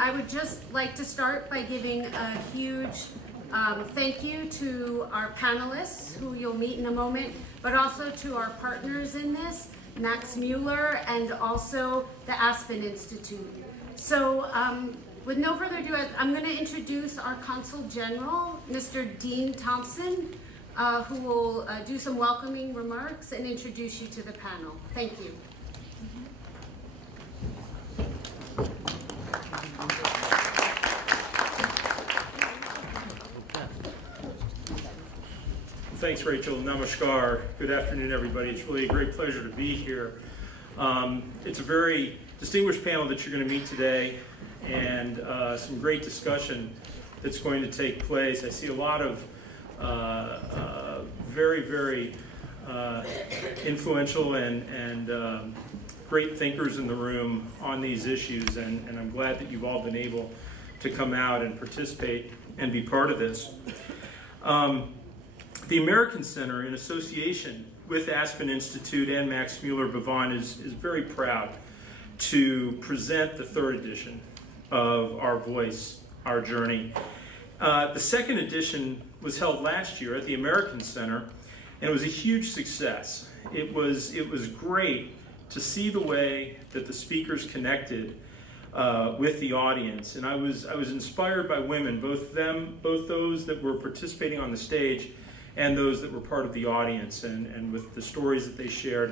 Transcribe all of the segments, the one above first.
I would just like to start by giving a huge thank you to our panelists, who you'll meet in a moment, but also to our partners in this, Max Mueller, and also the Aspen Institute. So with no further ado, I'm going to introduce our Consul General, Mr. Dean Thompson, who will do some welcoming remarks and introduce you to the panel. Thank you. Thanks, Rachel. Namaskar. Good afternoon, everybody. It's really a great pleasure to be here. It's a very distinguished panel that you're going to meet today, and some great discussion that's going to take place. I see a lot of very, very influential and great thinkers in the room on these issues, and I'm glad that you've all been able to come out and participate and be part of this. The American Center, in association with Aspen Institute and Max Mueller Bhavan, is very proud to present the third edition of Our Voice, Our Journey. The second edition was held last year at the American Center, and it was a huge success. It was great to see the way that the speakers connected with the audience, and I was inspired by women, both those that were participating on the stage and those that were part of the audience, and with the stories that they shared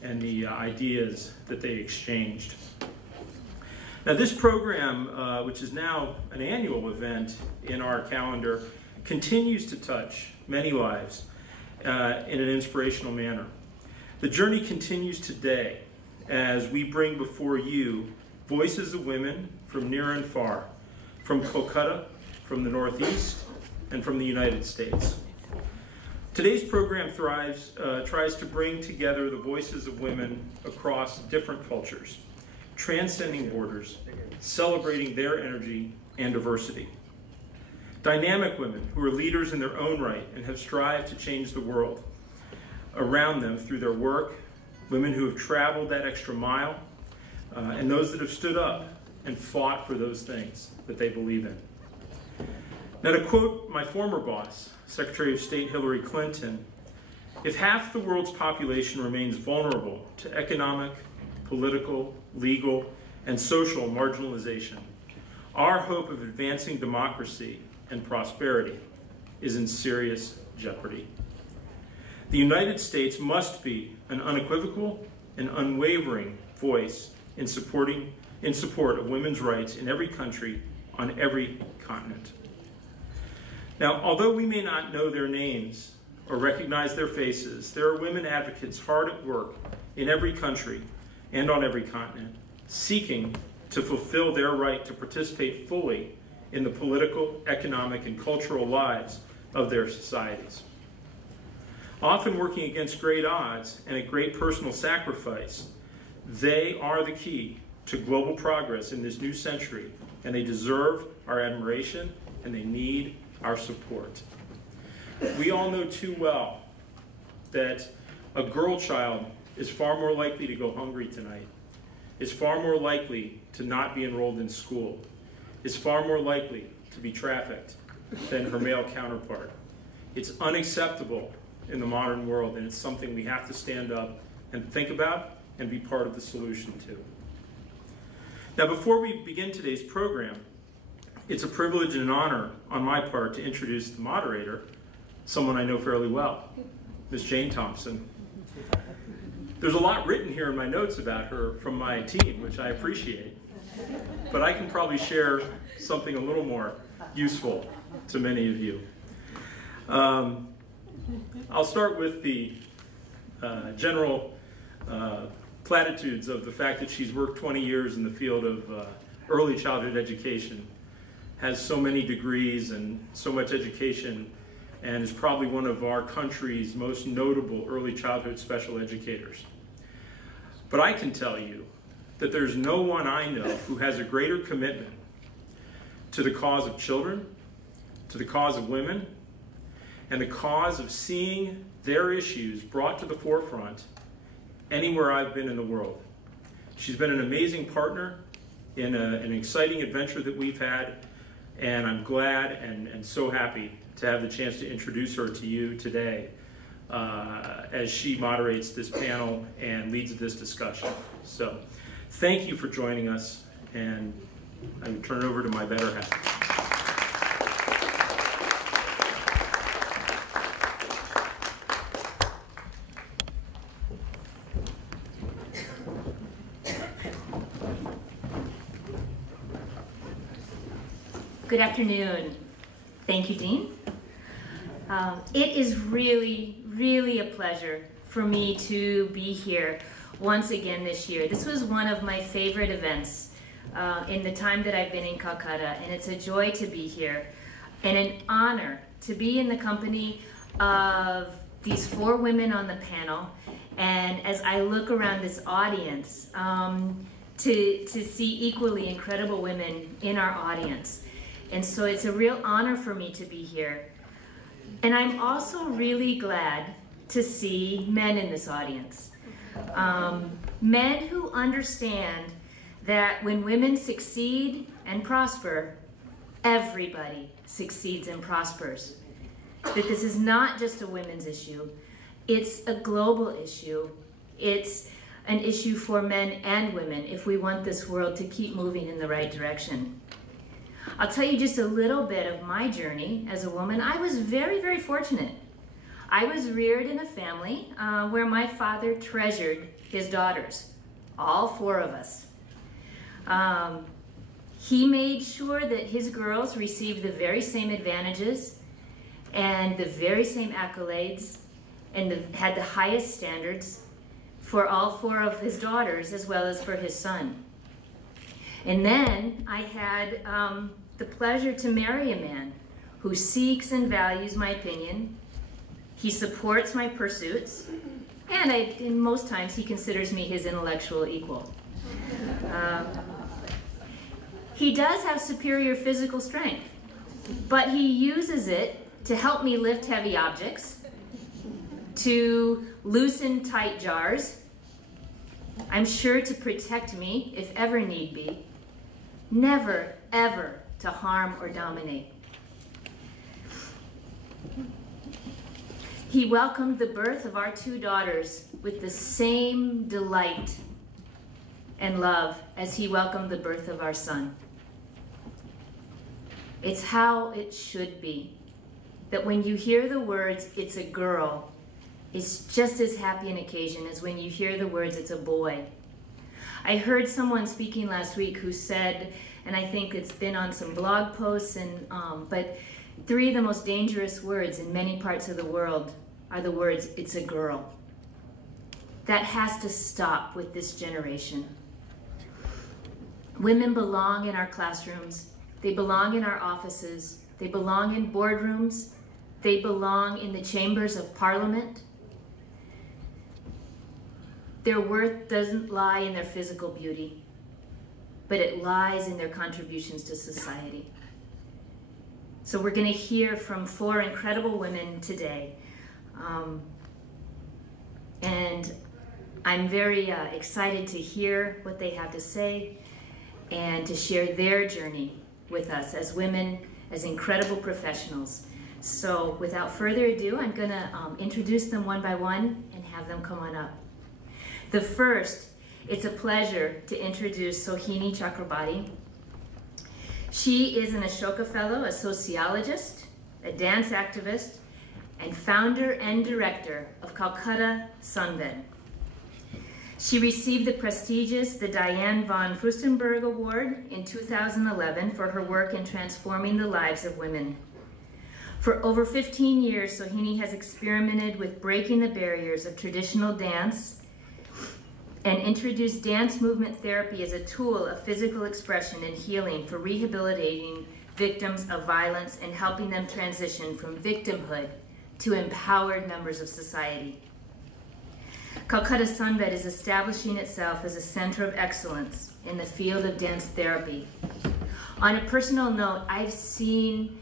and the ideas that they exchanged. Now, this program, which is now an annual event in our calendar, continues to touch many lives in an inspirational manner. The journey continues today as we bring before you voices of women from near and far, from Kolkata, from the Northeast, and from the United States. Today's program tries to bring together the voices of women across different cultures, transcending borders, celebrating their energy and diversity. Dynamic women who are leaders in their own right and have strived to change the world around them through their work, women who have traveled that extra mile, and those that have stood up and fought for those things that they believe in. Now, to quote my former boss, Secretary of State Hillary Clinton, if half the world's population remains vulnerable to economic, political, legal, and social marginalization, our hope of advancing democracy and prosperity is in serious jeopardy. The United States must be an unequivocal and unwavering voice in support of women's rights in every country on every continent. Now, although we may not know their names or recognize their faces, there are women advocates hard at work in every country and on every continent, seeking to fulfill their right to participate fully in the political, economic, and cultural lives of their societies. Often working against great odds and at great personal sacrifice, they are the key to global progress in this new century, and they deserve our admiration and they need our support. We all know too well that a girl child is far more likely to go hungry tonight, is far more likely to not be enrolled in school, is far more likely to be trafficked than her male counterpart. It's unacceptable in the modern world, and it's something we have to stand up and think about and be part of the solution to. Now, before we begin today's program, it's a privilege and an honor on my part to introduce the moderator, someone I know fairly well, Ms. Jane Thompson. There's a lot written here in my notes about her from my team, which I appreciate, but I can probably share something a little more useful to many of you. I'll start with the general platitudes of the fact that she's worked 20 years in the field of early childhood education, has so many degrees and so much education, and is probably one of our country's most notable early childhood special educators. But I can tell you that there's no one I know who has a greater commitment to the cause of children, to the cause of women, and the cause of seeing their issues brought to the forefront anywhere I've been in the world. She's been an amazing partner in an exciting adventure that we've had, and I'm glad and so happy to have the chance to introduce her to you today as she moderates this panel and leads this discussion. So thank you for joining us, and I can turn it over to my better half. Good afternoon. Thank you, Dean. It is really, really a pleasure for me to be here once again this year. This was one of my favorite events in the time that I've been in Kolkata, and it's a joy to be here and an honor to be in the company of these 4 women on the panel. And as I look around this audience, to see equally incredible women in our audience. And so it's a real honor for me to be here. And I'm also really glad to see men in this audience. Men who understand that when women succeed and prosper, everybody succeeds and prospers. That this is not just a women's issue, it's a global issue. It's an issue for men and women if we want this world to keep moving in the right direction. I'll tell you just a little bit of my journey as a woman. I was very, very fortunate. I was reared in a family where my father treasured his daughters, all 4 of us. He made sure that his girls received the very same advantages and the very same accolades and had the highest standards for all 4 of his daughters as well as for his son. And then I had the pleasure to marry a man who seeks and values my opinion. He supports my pursuits, and in most times he considers me his intellectual equal. He does have superior physical strength, but he uses it to help me lift heavy objects, to loosen tight jars. I'm sure to protect me if ever need be. Never, ever to harm or dominate. He welcomed the birth of our 2 daughters with the same delight and love as he welcomed the birth of our son. It's how it should be, that when you hear the words, "it's a girl," it's just as happy an occasion as when you hear the words, "it's a boy." I heard someone speaking last week who said, and I think it's been on some blog posts, but 3 of the most dangerous words in many parts of the world are the words, "it's a girl." That has to stop with this generation. Women belong in our classrooms. They belong in our offices. They belong in boardrooms. They belong in the chambers of parliament. Their worth doesn't lie in their physical beauty, but it lies in their contributions to society. So we're going to hear from 4 incredible women today. And I'm very excited to hear what they have to say and to share their journey with us as women, as incredible professionals. So without further ado, I'm going to introduce them one by one and have them come on up. The first, it's a pleasure to introduce Sohini Chakrabarti. She is an Ashoka Fellow, a sociologist, a dance activist, and founder and director of Kolkata Sunbed. She received the prestigious the Diane von Furstenberg Award in 2011 for her work in transforming the lives of women. For over 15 years, Sohini has experimented with breaking the barriers of traditional dance and introduced dance movement therapy as a tool of physical expression and healing for rehabilitating victims of violence and helping them transition from victimhood to empowered members of society. Kolkata Sunbed is establishing itself as a center of excellence in the field of dance therapy. On a personal note, I've seen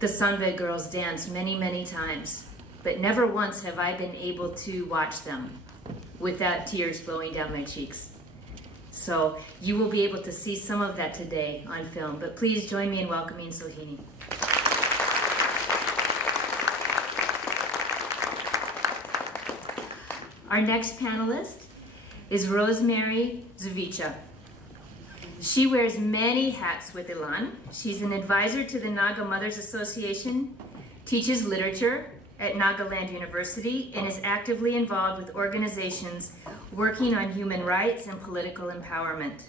the Sunbed girls dance many, many times, but never once have I been able to watch them without tears flowing down my cheeks. So you will be able to see some of that today on film, but please join me in welcoming Sohini. Our next panelist is Rosemary Zavicha. She wears many hats with Ilan. She's an advisor to the Naga Mothers Association, teaches literature at Nagaland University, and is actively involved with organizations working on human rights and political empowerment.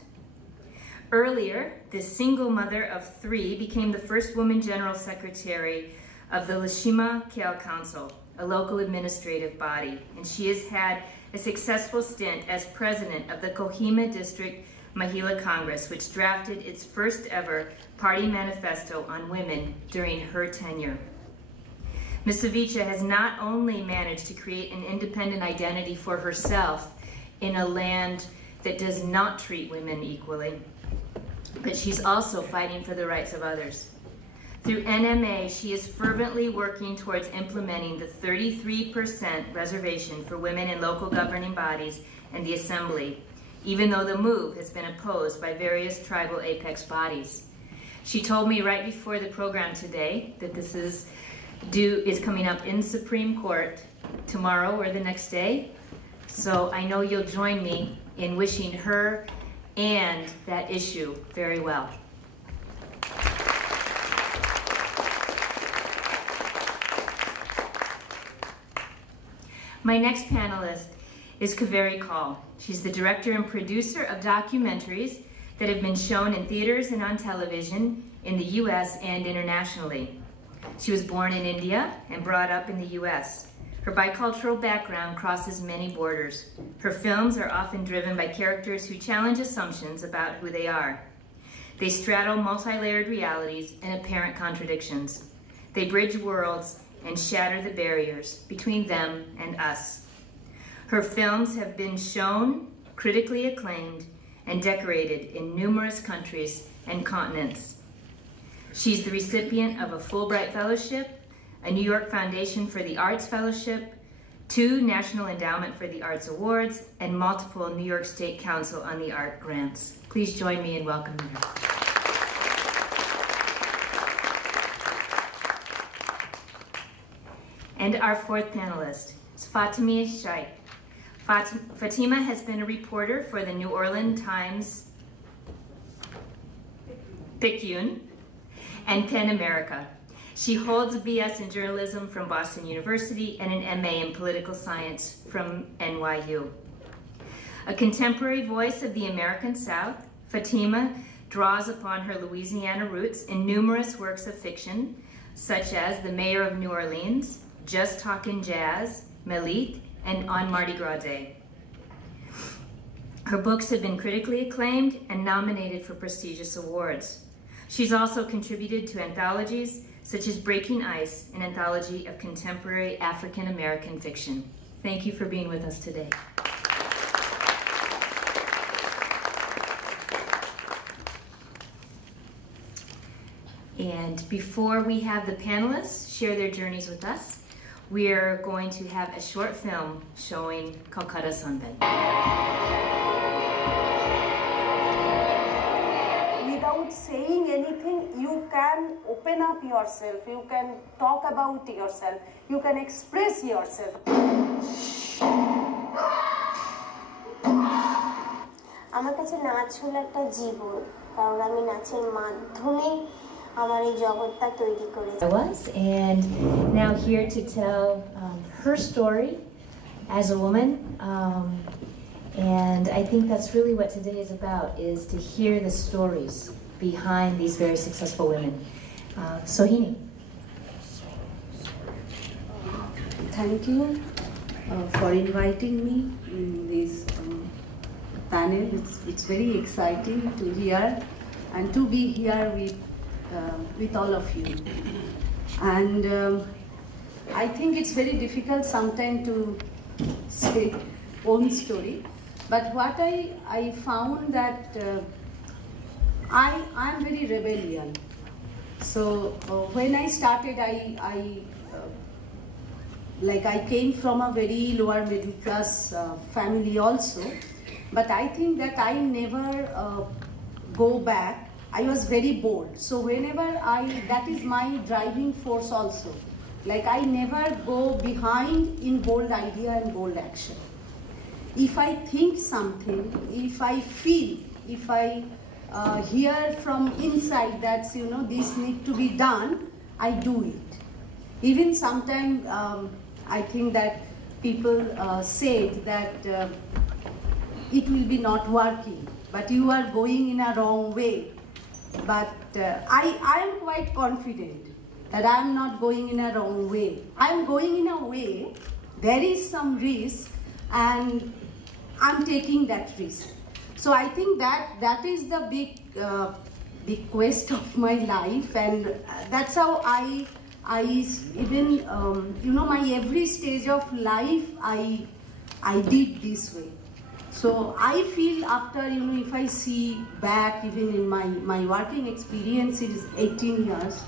Earlier, this single mother of 3 became the first woman general secretary of the Lashima Kale Council, a local administrative body, and she has had a successful stint as president of the Kohima District Mahila Congress, which drafted its first ever party manifesto on women during her tenure. Ms. Zavicha has not only managed to create an independent identity for herself in a land that does not treat women equally, but she's also fighting for the rights of others. Through NMA, she is fervently working towards implementing the 33% reservation for women in local governing bodies and the Assembly, even though the move has been opposed by various tribal apex bodies. She told me right before the program today that this is coming up in Supreme Court tomorrow or the next day. So I know you'll join me in wishing her and that issue very well. My next panelist is Kaveri Kaul. She's the director and producer of documentaries that have been shown in theaters and on television in the US and internationally. She was born in India and brought up in the US. Her bicultural background crosses many borders. Her films are often driven by characters who challenge assumptions about who they are. They straddle multi-layered realities and apparent contradictions. They bridge worlds and shatter the barriers between them and us. Her films have been shown, critically acclaimed, and decorated in numerous countries and continents. She's the recipient of a Fulbright Fellowship, a New York Foundation for the Arts Fellowship, 2 National Endowment for the Arts Awards, and multiple New York State Council on the Art grants. Please join me in welcoming her. And our 4th panelist is Fatima Shaikh. Fatima has been a reporter for the New Orleans Times-Picayune and PEN America. She holds a BS in journalism from Boston University and an MA in political science from NYU. A contemporary voice of the American South, Fatima draws upon her Louisiana roots in numerous works of fiction, such as The Mayor of New Orleans, Just Talkin' Jazz, Melit, and On Mardi Gras Day. Her books have been critically acclaimed and nominated for prestigious awards. She's also contributed to anthologies such as Breaking Ice, an anthology of contemporary African American fiction. Thank you for being with us today. And before we have the panelists share their journeys with us, we're going to have a short film showing Kolkata sunbed. Without saying anything, you can open up yourself, you can talk about yourself, you can express yourself. আমার কাছে নাচ হলো একটা জীবন, কারণ আমি নাচের মাধ্যমে আমার এই জগৎটা তৈরি করেছি। I was, and now here to tell her story as a woman, and I think that's really what today is about, is to hear the stories behind these very successful women. Sohini. Thank you for inviting me in this panel. It's very exciting to hear and to be here with all of you. And I think it's very difficult sometimes to say own story, but what I found that I'm very rebellion. So when I started, I came from a very lower middle class family also, but I think that I never go back. I was very bold. So whenever that is my driving force also. Like I never go behind in bold idea and bold action. If I think something, if I feel, if I hear from inside that, this need to be done, I do it. Even sometimes I think that people said that it will be not working, but you are going in a wrong way. But I am quite confident that I am not going in a wrong way. I am going in a way, there is some risk, and I'm taking that risk. So I think that is the big quest of my life, and that's how I even my every stage of life I did this way. So I feel after, if I see back even in my working experience, it is 18 years.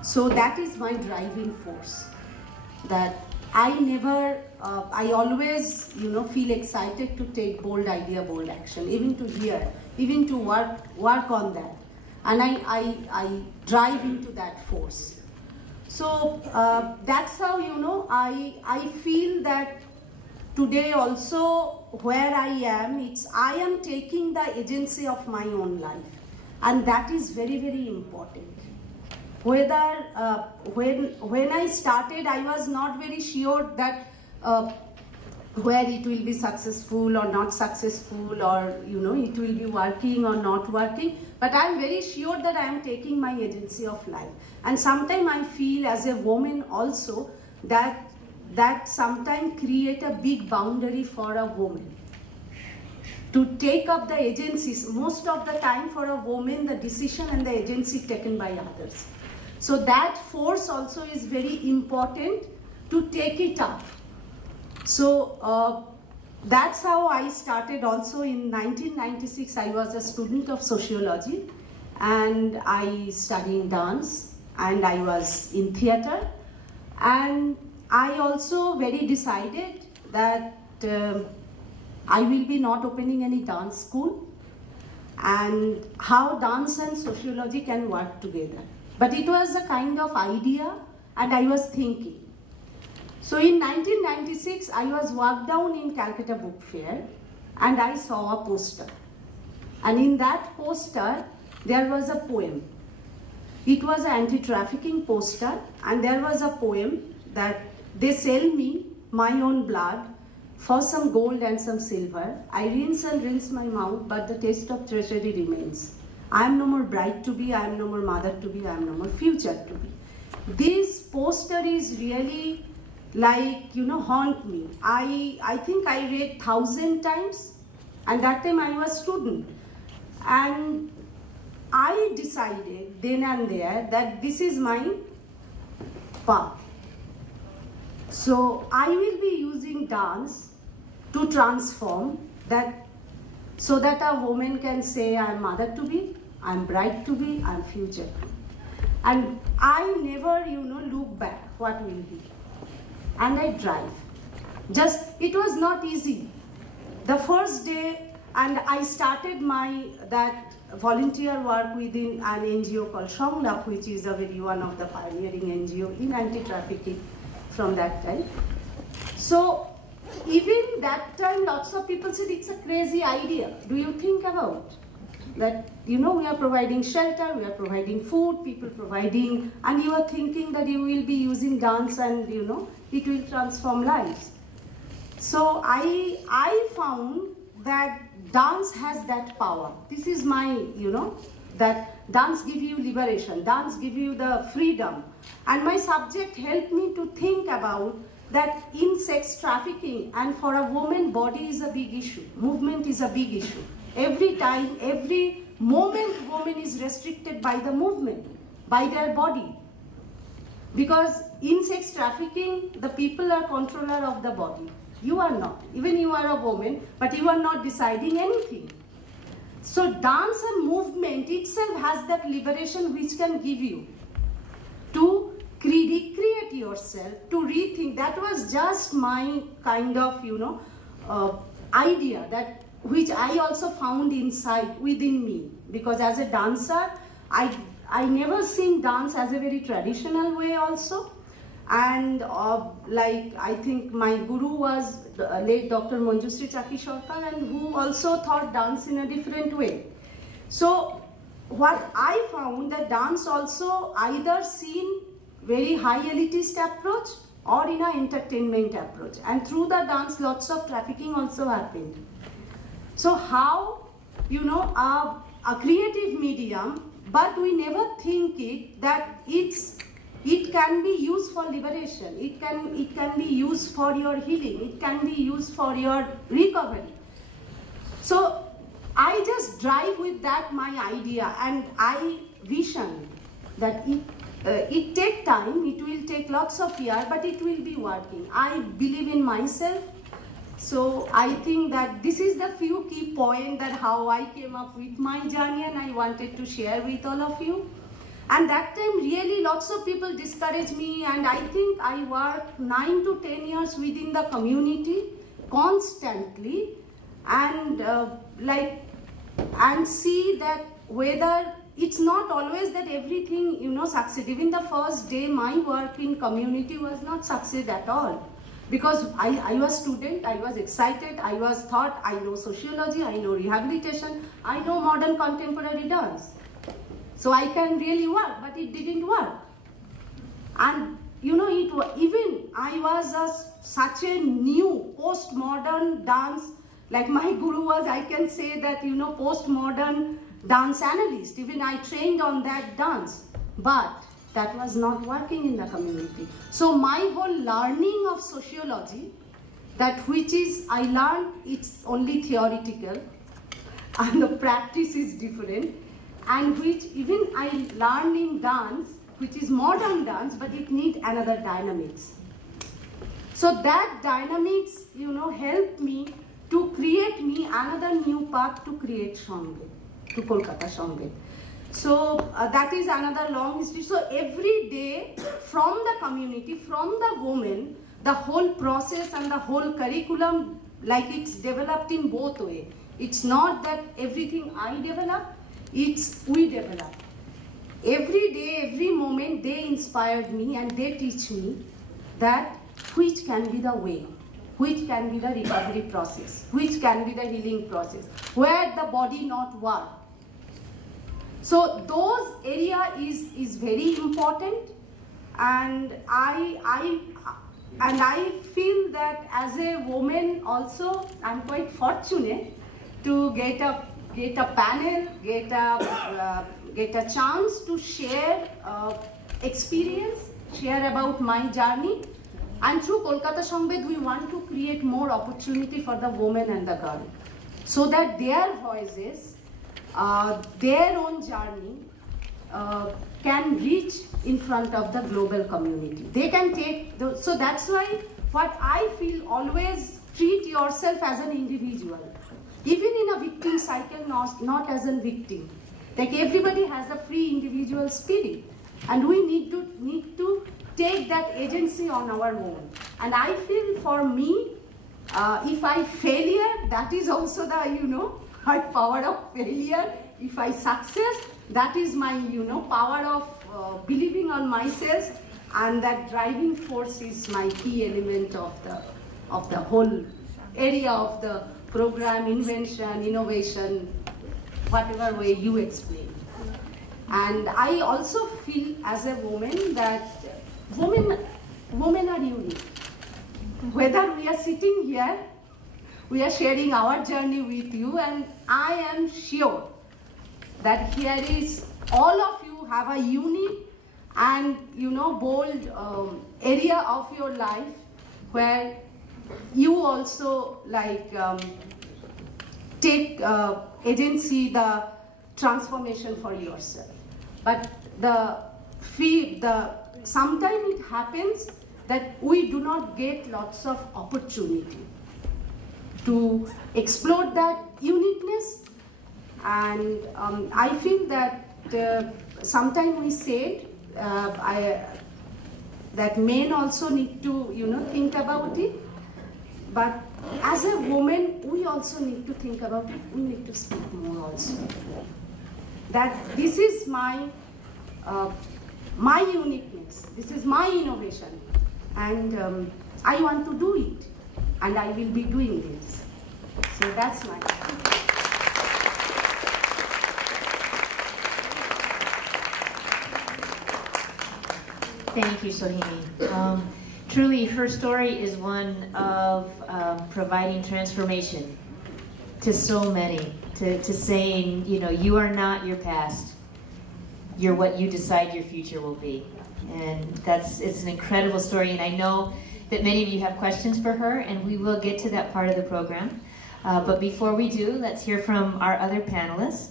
So that is my driving force. That I never, I always, feel excited to take bold idea, bold action, even to hear, even to work on that. And I drive into that force. So that's how, I feel that today also where I am, I am taking the agency of my own life. And that is very, very important. Whether, when I started, I was not very sure that where it will be successful or not successful, or, it will be working or not working. But I am very sure that I am taking my agency of life. And sometimes I feel as a woman also that sometimes create a big boundary for a woman to take up the agencies. Most of the time for a woman, the decision and the agency taken by others. So that force also is very important to take it up. So that's how I started also in 1996. I was a student of sociology and I studied dance and I was in theater. And I also very decided that I will be not opening any dance school, and how dance and sociology can work together. But it was a kind of idea and I was thinking. So in 1996, I was walked down in Calcutta Book Fair and I saw a poster. And in that poster, there was a poem. It was an anti-trafficking poster, and there was a poem that they sell me my own blood for some gold and some silver. I rinse and rinse my mouth, but the taste of treachery remains. I am no more bride to be, I am no more mother to be, I am no more future to be. This poster is really like, haunt me. I think I read 1,000 times, and that time I was student. And I decided then and there that this is my path. So I will be using dance to transform that, so that a woman can say, I am mother to be, I am bride to be, I am future to be. And I never, look back what will be. And I drive. It was not easy. The first day, and I started that volunteer work within an NGO called Songlap, which is one of the pioneering NGO in anti-trafficking from that time. So even that time, lots of people said it's a crazy idea. Do you think about that? We are providing shelter, we are providing food, people providing, and you are thinking that you will be using dance and it will transform lives. So I found that dance has that power. This is my, that dance gives you liberation, dance gives you the freedom. And my subject helped me to think about that in sex trafficking, and for a woman, body is a big issue, movement is a big issue. Every time, every moment, woman is restricted by the movement, by their body. Because in sex trafficking, the people are controller of the body. You are not. Even you are a woman, but you are not deciding anything. So dance and movement itself has that liberation which can give you to recreate yourself, to rethink. That was just my kind of, idea that which I also found inside within me, because as a dancer, I never seen dance as a very traditional way also. And like I think my guru was late Dr. Manjushree Chaki Sarkar, and who also taught dance in a different way. So what I found, that dance also either seen very high elitist approach or in an entertainment approach, and through the dance lots of trafficking also happened. So how, you know, a creative medium, but we never think it that it can be used for liberation, it can be used for your healing, it can be used for your recovery. So I just drive with that my idea, and I vision that it take time, it will take lots of years, but it will be working. I believe in myself. So I think that this is the few key points that how I came up with my journey, and I wanted to share with all of you. And that time really lots of people discouraged me, and I think I worked 9 to 10 years within the community constantly, and and see that whether it's not always that everything, you know, succeed. Even the first day my work in community was not succeed at all. Because I was student, I was excited, I was thought, I know sociology, I know rehabilitation, I know modern contemporary dance. So I can really work, but it didn't work. And you know, even I was such a new postmodern dance, like my guru was, I can say that, you know, postmodern dance analyst. Even I trained on that dance, but that was not working in the community. So my whole learning of sociology, that which is I learned, it's only theoretical, and the practice is different, and which even I learned in dance, which is modern dance, but it needs another dynamics. So that dynamics, you know, helped me to create me another new path to create Sangeet, to Kolkata Sangeet. So that is another long history. So every day from the community, from the women, the whole process and the whole curriculum, like it's developed in both ways. It's not that everything I develop, it's we develop. Every day, every moment, they inspired me and they teach me that which can be the way, which can be the recovery process, which can be the healing process, where the body not work. So those area is very important, and I feel that as a woman also I'm quite fortunate to get a panel, get a chance to share experience, share about my journey. And through Kolkata Sangeet, we want to create more opportunity for the women and the girl, so that their voices, their own journey can reach in front of the global community. They can take, so that's why what I feel, always treat yourself as an individual. Even in a victim cycle, not as a victim. Like everybody has a free individual spirit, and we need to take that agency on our own. And I feel for me, if I failure, that is also the, you know, my power of failure. If I success, that is my, you know, power of believing on myself, and that driving force is my key element of the whole area of the program, invention, innovation, whatever way you explain. And I also feel as a woman that women are unique. Whether we are sitting here, we are sharing our journey with you, and I am sure that here is all of you have a unique and, you know, bold area of your life where you also like take agency, the transformation for yourself. But sometimes it happens that we do not get lots of opportunity to explore that uniqueness, and I feel that sometimes we said that men also need to, you know, think about it. But as a woman, we also need to think about it. We need to speak more also. That this is my uniqueness. This is my innovation. And I want to do it. And I will be doing this. So that's my... Thank you, Sohini. Truly, her story is one of providing transformation to so many, to saying, you know, you are not your past. You're what you decide your future will be. And it's an incredible story, and I know that many of you have questions for her, and we will get to that part of the program. But before we do, let's hear from our other panelists.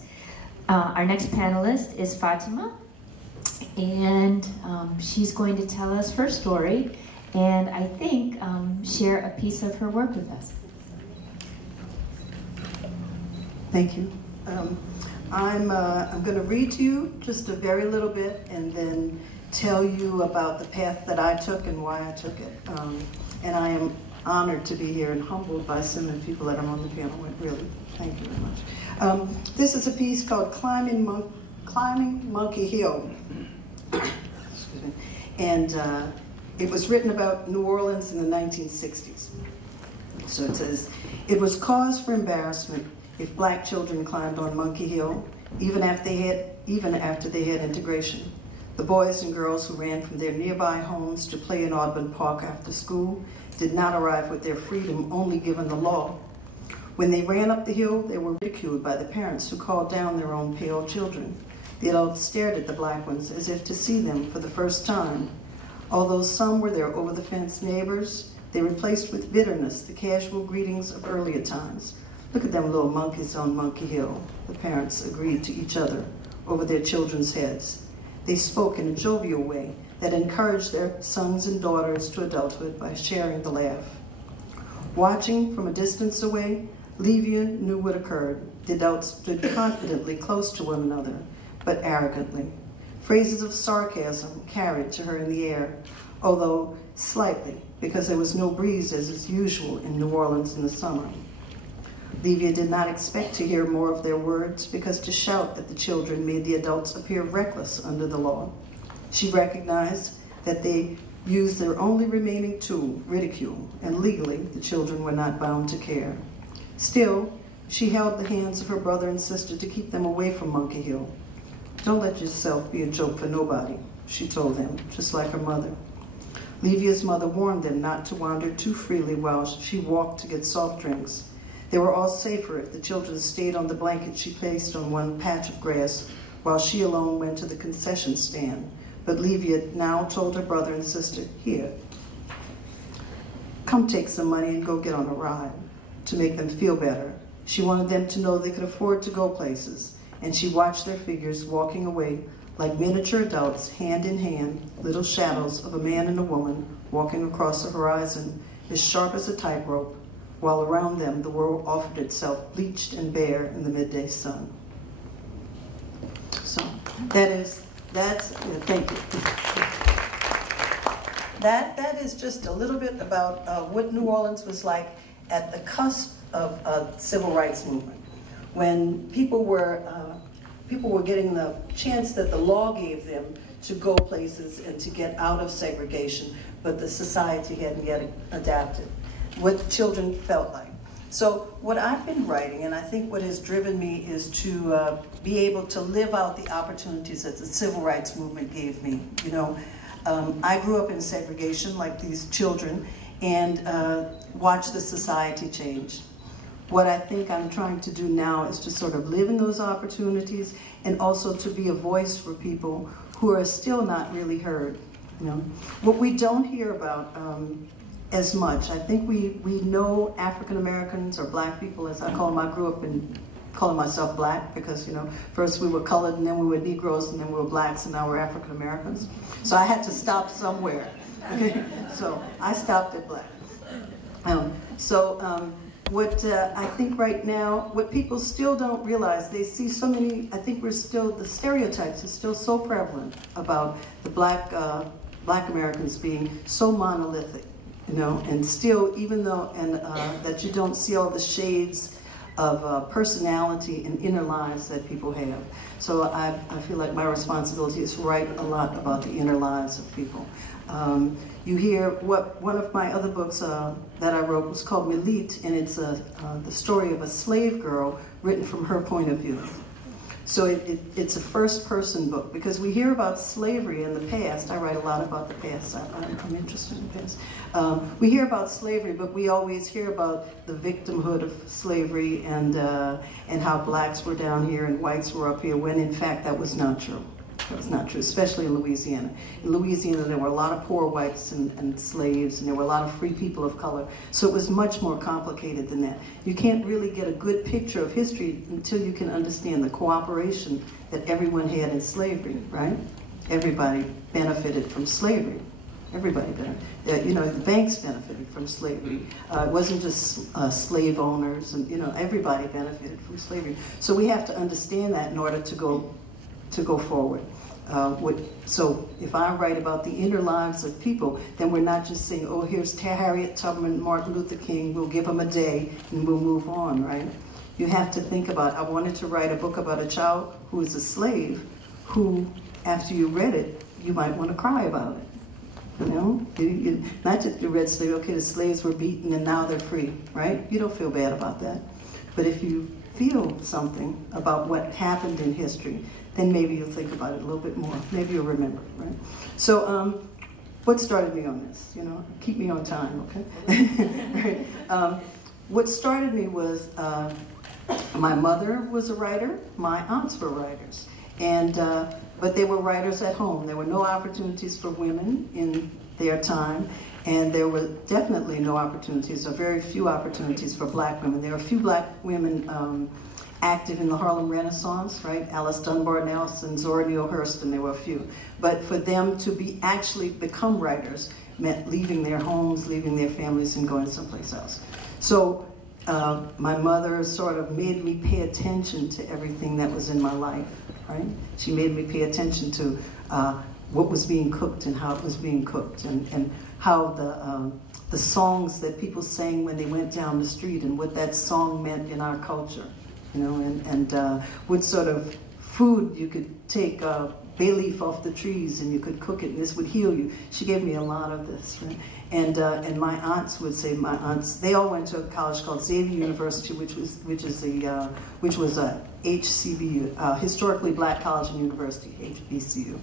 Our next panelist is Fatima, and she's going to tell us her story, and I think share a piece of her work with us. Thank you. I'm going to read to you just a very little bit and then tell you about the path that I took and why I took it. And I am honored to be here and humbled by some of the people that are on the panel. Really, thank you very much. This is a piece called Climbing Monkey Hill. Excuse me. And it was written about New Orleans in the 1960s. So it says, it was cause for embarrassment if black children climbed on Monkey Hill, even after they had integration. The boys and girls who ran from their nearby homes to play in Audubon Park after school did not arrive with their freedom only given the law. When they ran up the hill, they were ridiculed by the parents who called down their own pale children. The adults stared at the black ones as if to see them for the first time. Although some were their over-the-fence neighbors, they replaced with bitterness the casual greetings of earlier times. Look at them little monkeys on Monkey Hill, the parents agreed to each other over their children's heads. They spoke in a jovial way that encouraged their sons and daughters to adulthood by sharing the laugh. Watching from a distance away, Livia knew what occurred. The adults stood confidently close to one another, but arrogantly. Phrases of sarcasm carried to her in the air, although slightly, because there was no breeze as is usual in New Orleans in the summer. Livia did not expect to hear more of their words because to shout at the children made the adults appear reckless under the law. She recognized that they used their only remaining tool, ridicule, and legally the children were not bound to care. Still, she held the hands of her brother and sister to keep them away from Monkey Hill. Don't let yourself be a joke for nobody, she told them, just like her mother. Livia's mother warned them not to wander too freely while she walked to get soft drinks. They were all safer if the children stayed on the blanket she placed on one patch of grass while she alone went to the concession stand. But Livia now told her brother and sister, here, come take some money and go get on a ride, to make them feel better. She wanted them to know they could afford to go places, and she watched their figures walking away like miniature adults, hand in hand, little shadows of a man and a woman walking across the horizon as sharp as a tightrope, while around them the world offered itself bleached and bare in the midday sun. So thank you. That is just a little bit about what New Orleans was like at the cusp of a civil rights movement, when people were getting the chance that the law gave them to go places and to get out of segregation, but the society hadn't yet adapted. What the children felt like. So what I've been writing, and I think what has driven me, is to be able to live out the opportunities that the civil rights movement gave me. You know, I grew up in segregation like these children and watched the society change. What I think I'm trying to do now is to sort of live in those opportunities and also to be a voice for people who are still not really heard. You know, what we don't hear about as much. I think we know African Americans or black people, as I call them. I grew up in calling myself black because, you know, first we were colored and then we were Negroes and then we were blacks and now we're African Americans. So I had to stop somewhere. So I stopped at black. What I think right now, what people still don't realize, they see so many, I think the stereotypes are still so prevalent about the black Americans being so monolithic. you know, and still, even though, that you don't see all the shades of personality and inner lives that people have. So I feel like my responsibility is to write a lot about the inner lives of people. You hear one of my other books that I wrote was called Milit, and it's the story of a slave girl written from her point of view. So it's a first-person book, because we hear about slavery in the past. I write a lot about the past. I'm interested in the past. We hear about slavery, but we always hear about the victimhood of slavery and how blacks were down here and whites were up here, when in fact that was not true. That was not true, especially in Louisiana. In Louisiana, there were a lot of poor whites and slaves, and there were a lot of free people of color. So it was much more complicated than that. You can't really get a good picture of history until you can understand the cooperation that everyone had in slavery, right? Everybody benefited from slavery. Everybody benefited. You know, the banks benefited from slavery. It wasn't just slave owners, and you know, everybody benefited from slavery. So we have to understand that in order to go forward. So if I write about the inner lives of people, then we're not just saying, oh, here's Harriet Tubman, Martin Luther King, we'll give them a day and we'll move on, right? You have to think about, I wanted to write a book about a child who is a slave, who, after you read it, you might want to cry about it. You know? Not just you read slave, okay, the slaves were beaten and now they're free, right? You don't feel bad about that. But if you feel something about what happened in history, then maybe you'll think about it a little bit more. Maybe you'll remember, right? So what started me on this? You know, keep me on time, okay? Right. What started me was my mother was a writer, my aunts were writers, and but they were writers at home. There were no opportunities for women in their time, and there were definitely no opportunities, or very few opportunities for black women. There were a few black women active in the Harlem Renaissance, right? Alice Dunbar Nelson, Zora Neale Hurston, there were a few. But for them to actually become writers meant leaving their homes, leaving their families, and going someplace else. So my mother sort of made me pay attention to everything that was in my life, right? She made me pay attention to what was being cooked and how it was being cooked, and how the songs that people sang when they went down the street, and what that song meant in our culture. You know, and what sort of food you could take bay leaf off the trees and you could cook it and this would heal you. She gave me a lot of this, right? And my aunts would say, they all went to a college called Xavier University, which was a HCBU, historically black college and university, HBCU.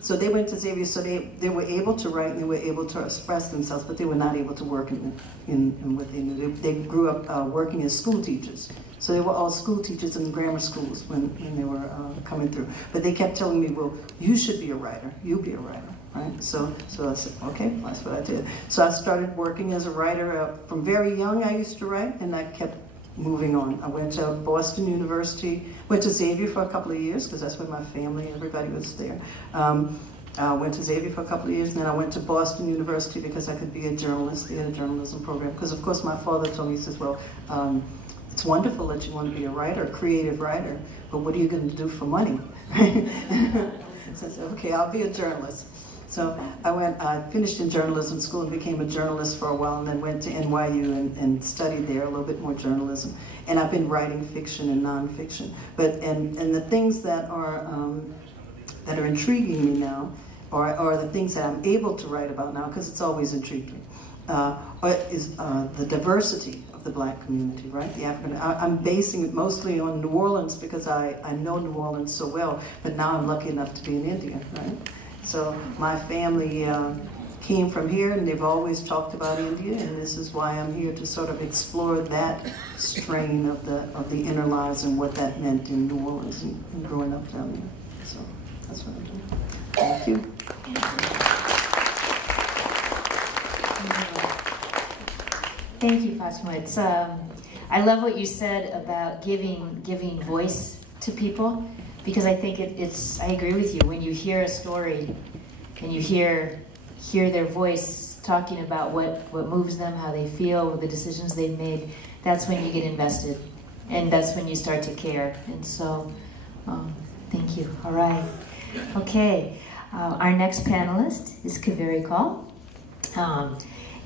So they went to Xavier, so they were able to write and they were able to express themselves, but they were not able to work in what they knew. They grew up working as school teachers. So they were all school teachers in grammar schools when they were coming through. But they kept telling me, well, you should be a writer. You be a writer, right? So I said, okay, that's what I did. So I started working as a writer. From very young, I used to write, and I kept moving on. I went to Boston University, went to Xavier for a couple of years, because that's where my family, everybody was there. I went to Xavier for a couple of years, and then I went to Boston University because I could be a journalist. They had a journalism program. Because, of course, my father told me, he says, well, it's wonderful that you want to be a writer, a creative writer, but what are you going to do for money? So I said, okay, I'll be a journalist. So I finished in journalism school and became a journalist for a while, and then went to NYU and studied there a little bit more journalism. And I've been writing fiction and nonfiction. And the things that are intriguing me now, or the things that I'm able to write about now, because it's always intrigued me, is the diversity of the black community, right? The African. I'm basing it mostly on New Orleans because I know New Orleans so well, but now I'm lucky enough to be in India, right? So my family came from here, and they've always talked about India, and this is why I'm here to sort of explore that strain of the inner lives and what that meant in New Orleans and growing up down there. So that's what I'm doing. Thank you. Thank you, Fatima. It's I love what you said about giving voice to people, because I think I agree with you. When you hear a story and you hear their voice talking about what moves them, how they feel, the decisions they've made, that's when you get invested, and that's when you start to care. And so, thank you. All right. Okay. Our next panelist is Kaveri Kaul.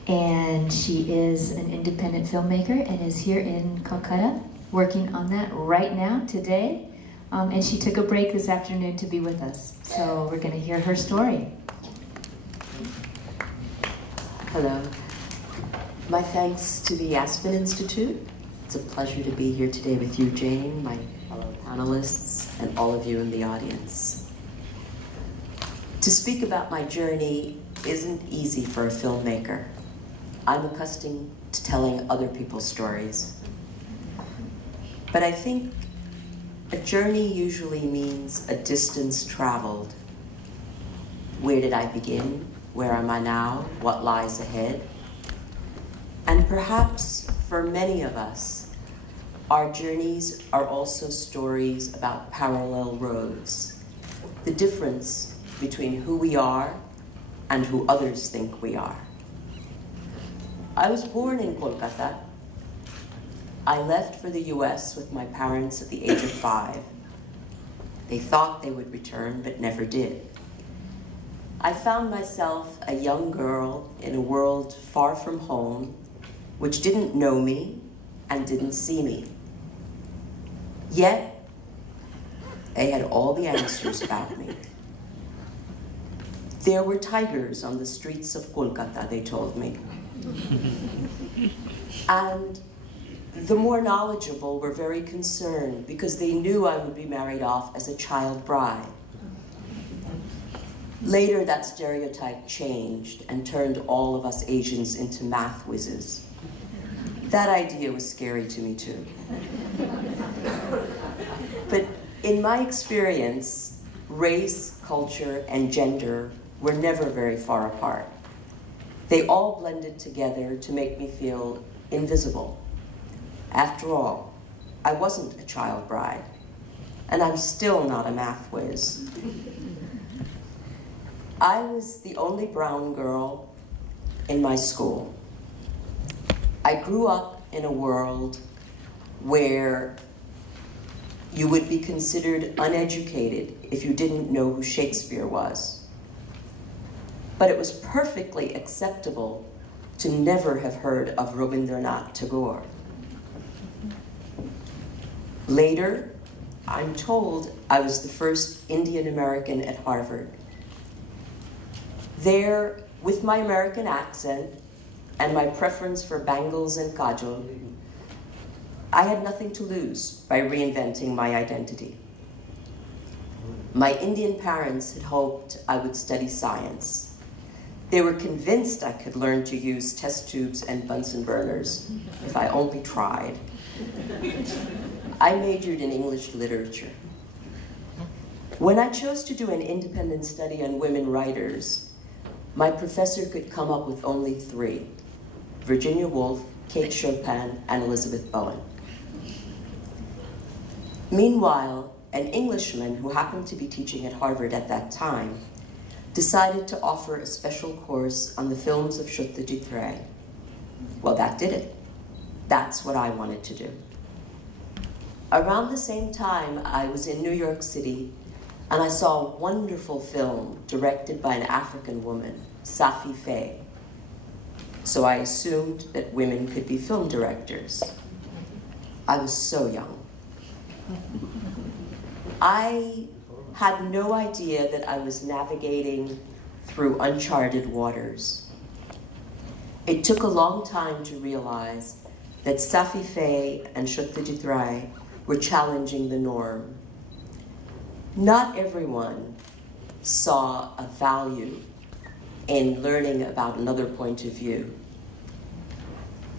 and she is an independent filmmaker and is here in Kolkata working on that right now, today. And she took a break this afternoon to be with us. So we're going to hear her story. Hello. My thanks to the Aspen Institute. It's a pleasure to be here today with you, Jane, my fellow panelists, and all of you in the audience. To speak about my journey isn't easy for a filmmaker. I'm accustomed to telling other people's stories. But I think a journey usually means a distance traveled. Where did I begin? Where am I now? What lies ahead? And perhaps for many of us, our journeys are also stories about parallel roads, the difference between who we are and who others think we are. I was born in Kolkata. I left for the US with my parents at the age of 5. They thought they would return, but never did. I found myself a young girl in a world far from home, which didn't know me and didn't see me. Yet, they had all the answers about me. There were tigers on the streets of Kolkata, they told me. And the more knowledgeable were very concerned because they knew I would be married off as a child bride. Later, that stereotype changed and turned all of us Asians into math whizzes. That idea was scary to me too. But in my experience, race, culture, and gender were never very far apart. They all blended together to make me feel invisible. After all, I wasn't a child bride, and I'm still not a math whiz. I was the only brown girl in my school. I grew up in a world where you would be considered uneducated if you didn't know who Shakespeare was. But it was perfectly acceptable to never have heard of Rabindranath Tagore. Later, I'm told I was the first Indian American at Harvard. There, with my American accent and my preference for bangles and kajal, I had nothing to lose by reinventing my identity. My Indian parents had hoped I would study science. They were convinced I could learn to use test tubes and Bunsen burners if I only tried. I majored in English literature. When I chose to do an independent study on women writers, my professor could come up with only 3: Virginia Woolf, Kate Chopin, and Elizabeth Bowen. Meanwhile, an Englishman who happened to be teaching at Harvard at that time decided to offer a special course on the films of Satyajit Ray. Well, that did it. That's what I wanted to do. Around the same time, I was in New York City, and I saw a wonderful film directed by an African woman, Safi Faye. So I assumed that women could be film directors. I was so young. I had no idea that I was navigating through uncharted waters. It took a long time to realize that Safi Faye and Satyajit Ray were challenging the norm. Not everyone saw a value in learning about another point of view.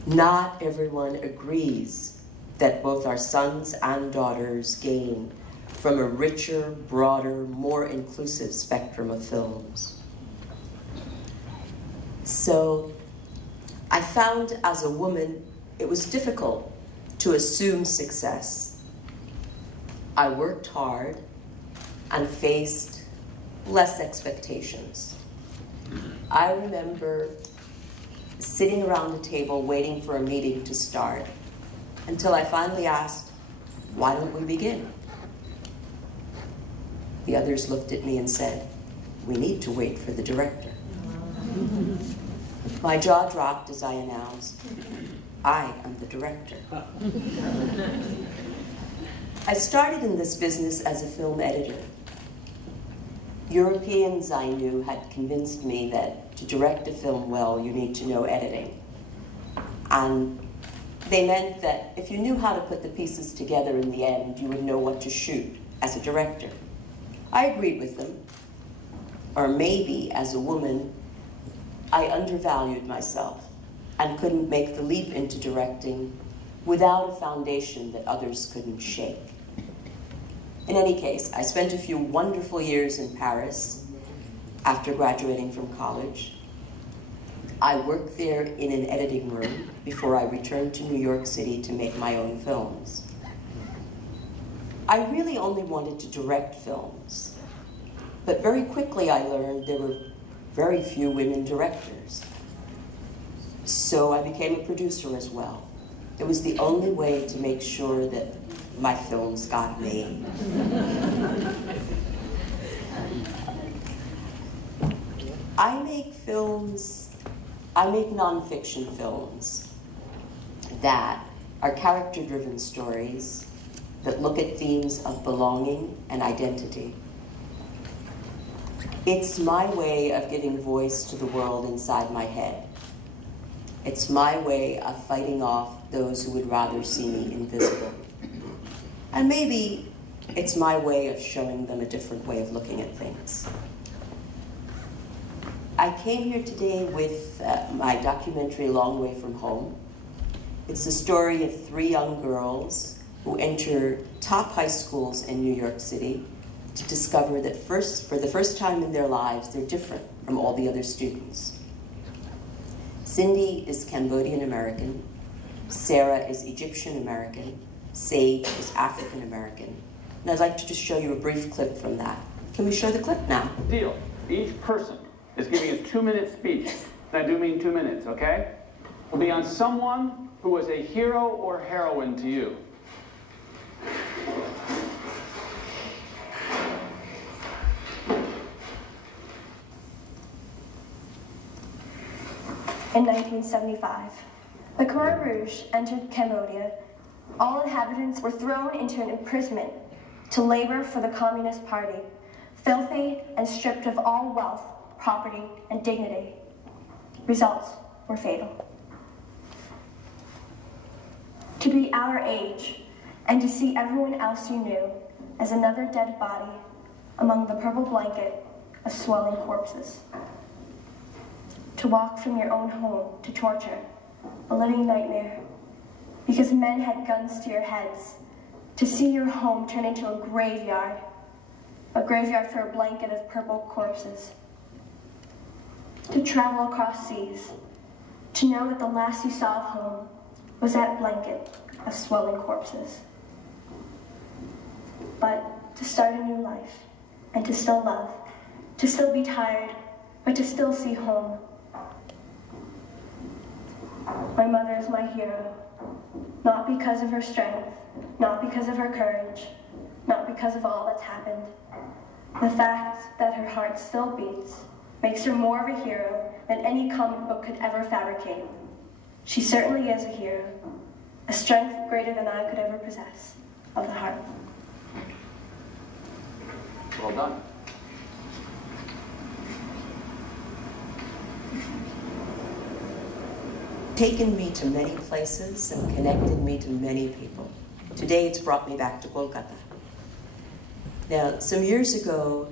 Not everyone agrees that both our sons and daughters gain from a richer, broader, more inclusive spectrum of films. So I found as a woman, it was difficult to assume success. I worked hard and faced less expectations. I remember sitting around the table waiting for a meeting to start until I finally asked, "Why don't we begin?" The others looked at me and said, "We need to wait for the director." My jaw dropped as I announced, I am the director. I started in this business as a film editor. Europeans I knew had convinced me that to direct a film well, you need to know editing. And they meant that if you knew how to put the pieces together in the end, you would know what to shoot as a director. I agreed with them. Or maybe, as a woman, I undervalued myself and couldn't make the leap into directing without a foundation that others couldn't shake. In any case, I spent a few wonderful years in Paris after graduating from college. I worked there in an editing room before I returned to New York City to make my own films. I really only wanted to direct films, but very quickly I learned there were very few women directors. So I became a producer as well. It was the only way to make sure that my films got made. I make nonfiction films that are character-driven stories that look at themes of belonging and identity. It's my way of giving voice to the world inside my head. It's my way of fighting off those who would rather see me invisible. And maybe it's my way of showing them a different way of looking at things. I came here today with my documentary, Long Way From Home. It's the story of 3 young girls who enter top high schools in New York City to discover that for the first time in their lives, they're different from all the other students. Cindy is Cambodian American, Sarah is Egyptian American, Sage is African American. And I'd like to just show you a brief clip from that. Can we show the clip now? Deal. Each person is giving a 2-minute speech. And I do mean 2 minutes, okay? Will be on someone who was a hero or heroine to you. In 1975, the Khmer Rouge entered Cambodia. All inhabitants were thrown into an imprisonment to labor for the Communist Party, filthy and stripped of all wealth, property, and dignity. Results were fatal. To be our age and to see everyone else you knew as another dead body among the purple blanket of swelling corpses. To walk from your own home to torture, a living nightmare, because men had guns to your heads. To see your home turn into a graveyard for a blanket of purple corpses. To travel across seas, to know that the last you saw of home was that blanket of swelling corpses. But to start a new life, and to still love, to still be tired, but to still see home. My mother is my hero, not because of her strength, not because of her courage, not because of all that's happened. The fact that her heart still beats makes her more of a hero than any comic book could ever fabricate. She certainly is a hero, a strength greater than I could ever possess, of the heart. Well done. Taken me to many places and connected me to many people. Today it's brought me back to Kolkata. Now, some years ago,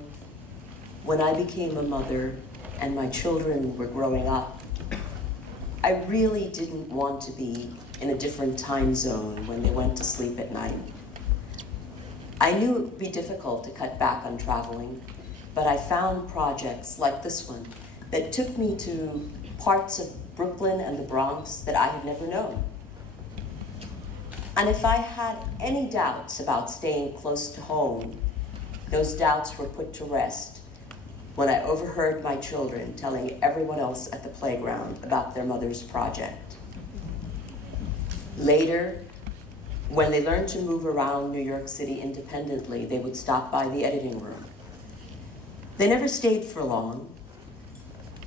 when I became a mother and my children were growing up, I really didn't want to be in a different time zone when they went to sleep at night. I knew it would be difficult to cut back on traveling, but I found projects like this one that took me to parts of Brooklyn and the Bronx that I had never known. And if I had any doubts about staying close to home, those doubts were put to rest when I overheard my children telling everyone else at the playground about their mother's project. Later, when they learned to move around New York City independently, they would stop by the editing room. They never stayed for long,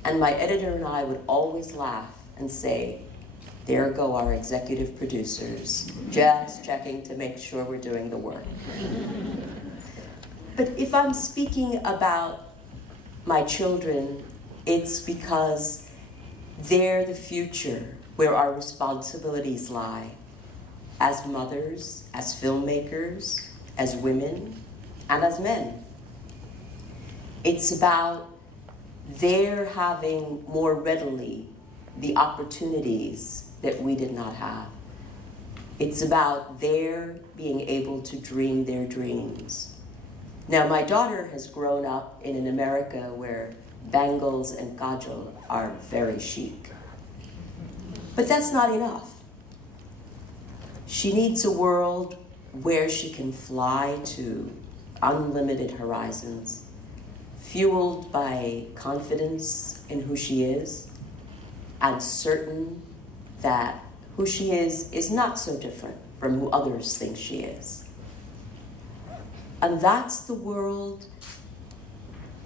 And my editor and I would always laugh and say, there go our executive producers, just checking to make sure we're doing the work. But if I'm speaking about my children, it's because they're the future where our responsibilities lie as mothers, as filmmakers, as women, and as men. It's about their having more readily the opportunities that we did not have. It's about their being able to dream their dreams. Now, my daughter has grown up in an America where bangles and kajal are very chic. But that's not enough. She needs a world where she can fly to unlimited horizons, fueled by confidence in who she is, and certain that who she is not so different from who others think she is. And that's the world,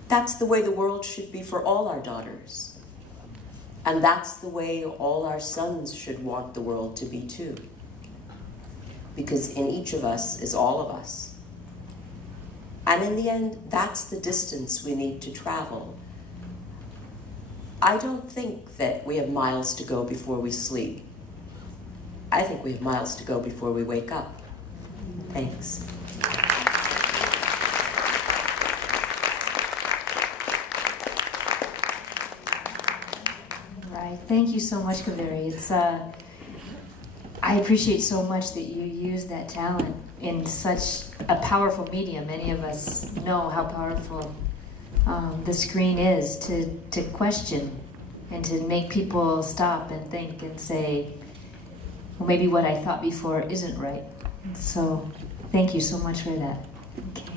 that's the way the world should be for all our daughters. And that's the way all our sons should want the world to be too. Because in each of us is all of us. And in the end, that's the distance we need to travel. I don't think that we have miles to go before we sleep. I think we have miles to go before we wake up. Thanks. Right. Thank you so much, Kaveri. It's I appreciate so much that you use that talent in such a powerful medium. Many of us know how powerful the screen is to question and to make people stop and think and say, well, maybe what I thought before isn't right. So thank you so much for that. Okay.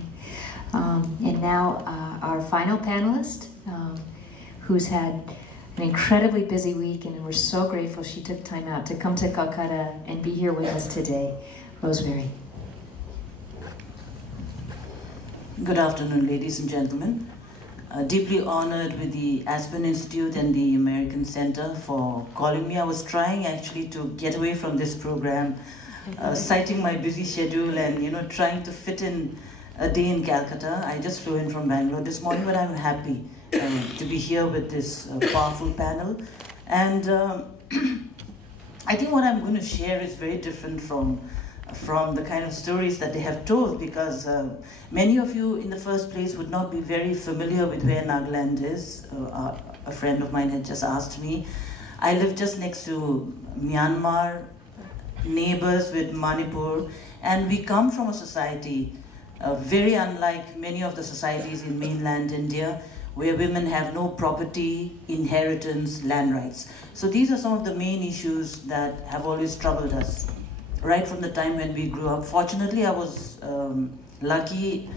And now our final panelist, who's had an incredibly busy week, and we're so grateful she took time out to come to Kolkata and be here with us today. Rosemary. Good afternoon, ladies and gentlemen. Deeply honored with the Aspen Institute and the American Center for calling me. I was trying actually to get away from this program, citing my busy schedule and trying to fit in a day in Calcutta. I just flew in from Bangalore this morning, but I'm happy to be here with this powerful panel. And I think what I'm going to share is very different from the kind of stories that they have told, because many of you in the first place would not be very familiar with where Nagaland is. A friend of mine had just asked me. I live just next to Myanmar, neighbors with Manipur, and we come from a society very unlike many of the societies in mainland India, where women have no property, inheritance, land rights. So these are some of the main issues that have always troubled us, right from the time when we grew up. Fortunately, I was lucky.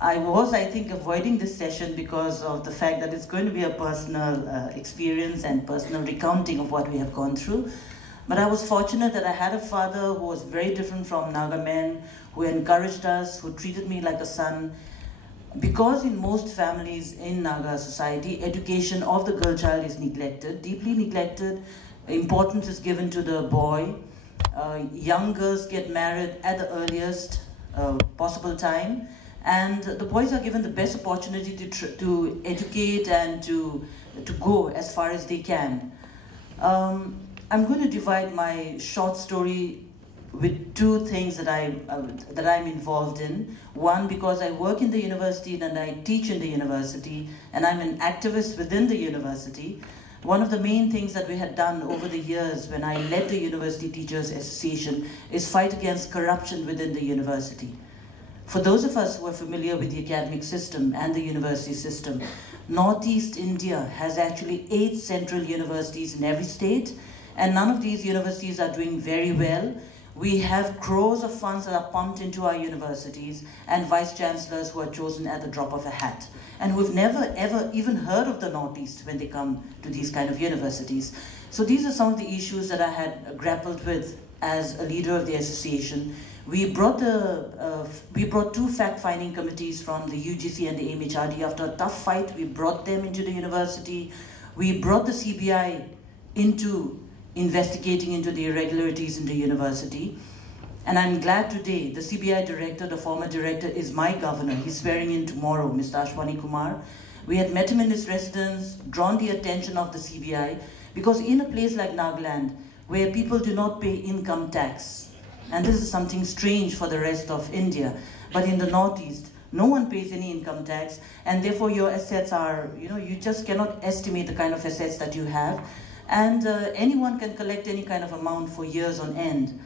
I think, avoiding this session because of the fact that it's going to be a personal experience and personal recounting of what we have gone through. But I was fortunate that I had a father who was very different from Naga men, who encouraged us, who treated me like a son. Because in most families in Naga society, education of the girl child is neglected, deeply neglected. Importance is given to the boy. Young girls get married at the earliest possible time, and the boys are given the best opportunity to educate and to go as far as they can. I'm going to divide my short story with two things that I'm involved in. One, because I work in the university and I teach in the university, and I'm an activist within the university. One of the main things that we had done over the years when I led the University Teachers Association is fight against corruption within the university. For those of us who are familiar with the academic system and the university system, Northeast India has actually 8 central universities in every state, and none of these universities are doing very well. We have crores of funds that are pumped into our universities and vice-chancellors who are chosen at the drop of a hat, and who've never ever even heard of the Northeast when they come to these kind of universities. So these are some of the issues that I had grappled with as a leader of the association. We brought 2 fact-finding committees from the UGC and the MHRD. After a tough fight, we brought them into the university. we brought the CBI into investigating into the irregularities in the university. And I'm glad today the CBI director, the former director, is my governor. He's swearing in tomorrow, Mr. Ashwani Kumar. We had met him in his residence, drawn the attention of the CBI, because in a place like Nagaland, where people do not pay income tax, and this is something strange for the rest of India, but in the Northeast, no one pays any income tax, and therefore your assets are, you just cannot estimate the kind of assets that you have, and anyone can collect any kind of amount for years on end.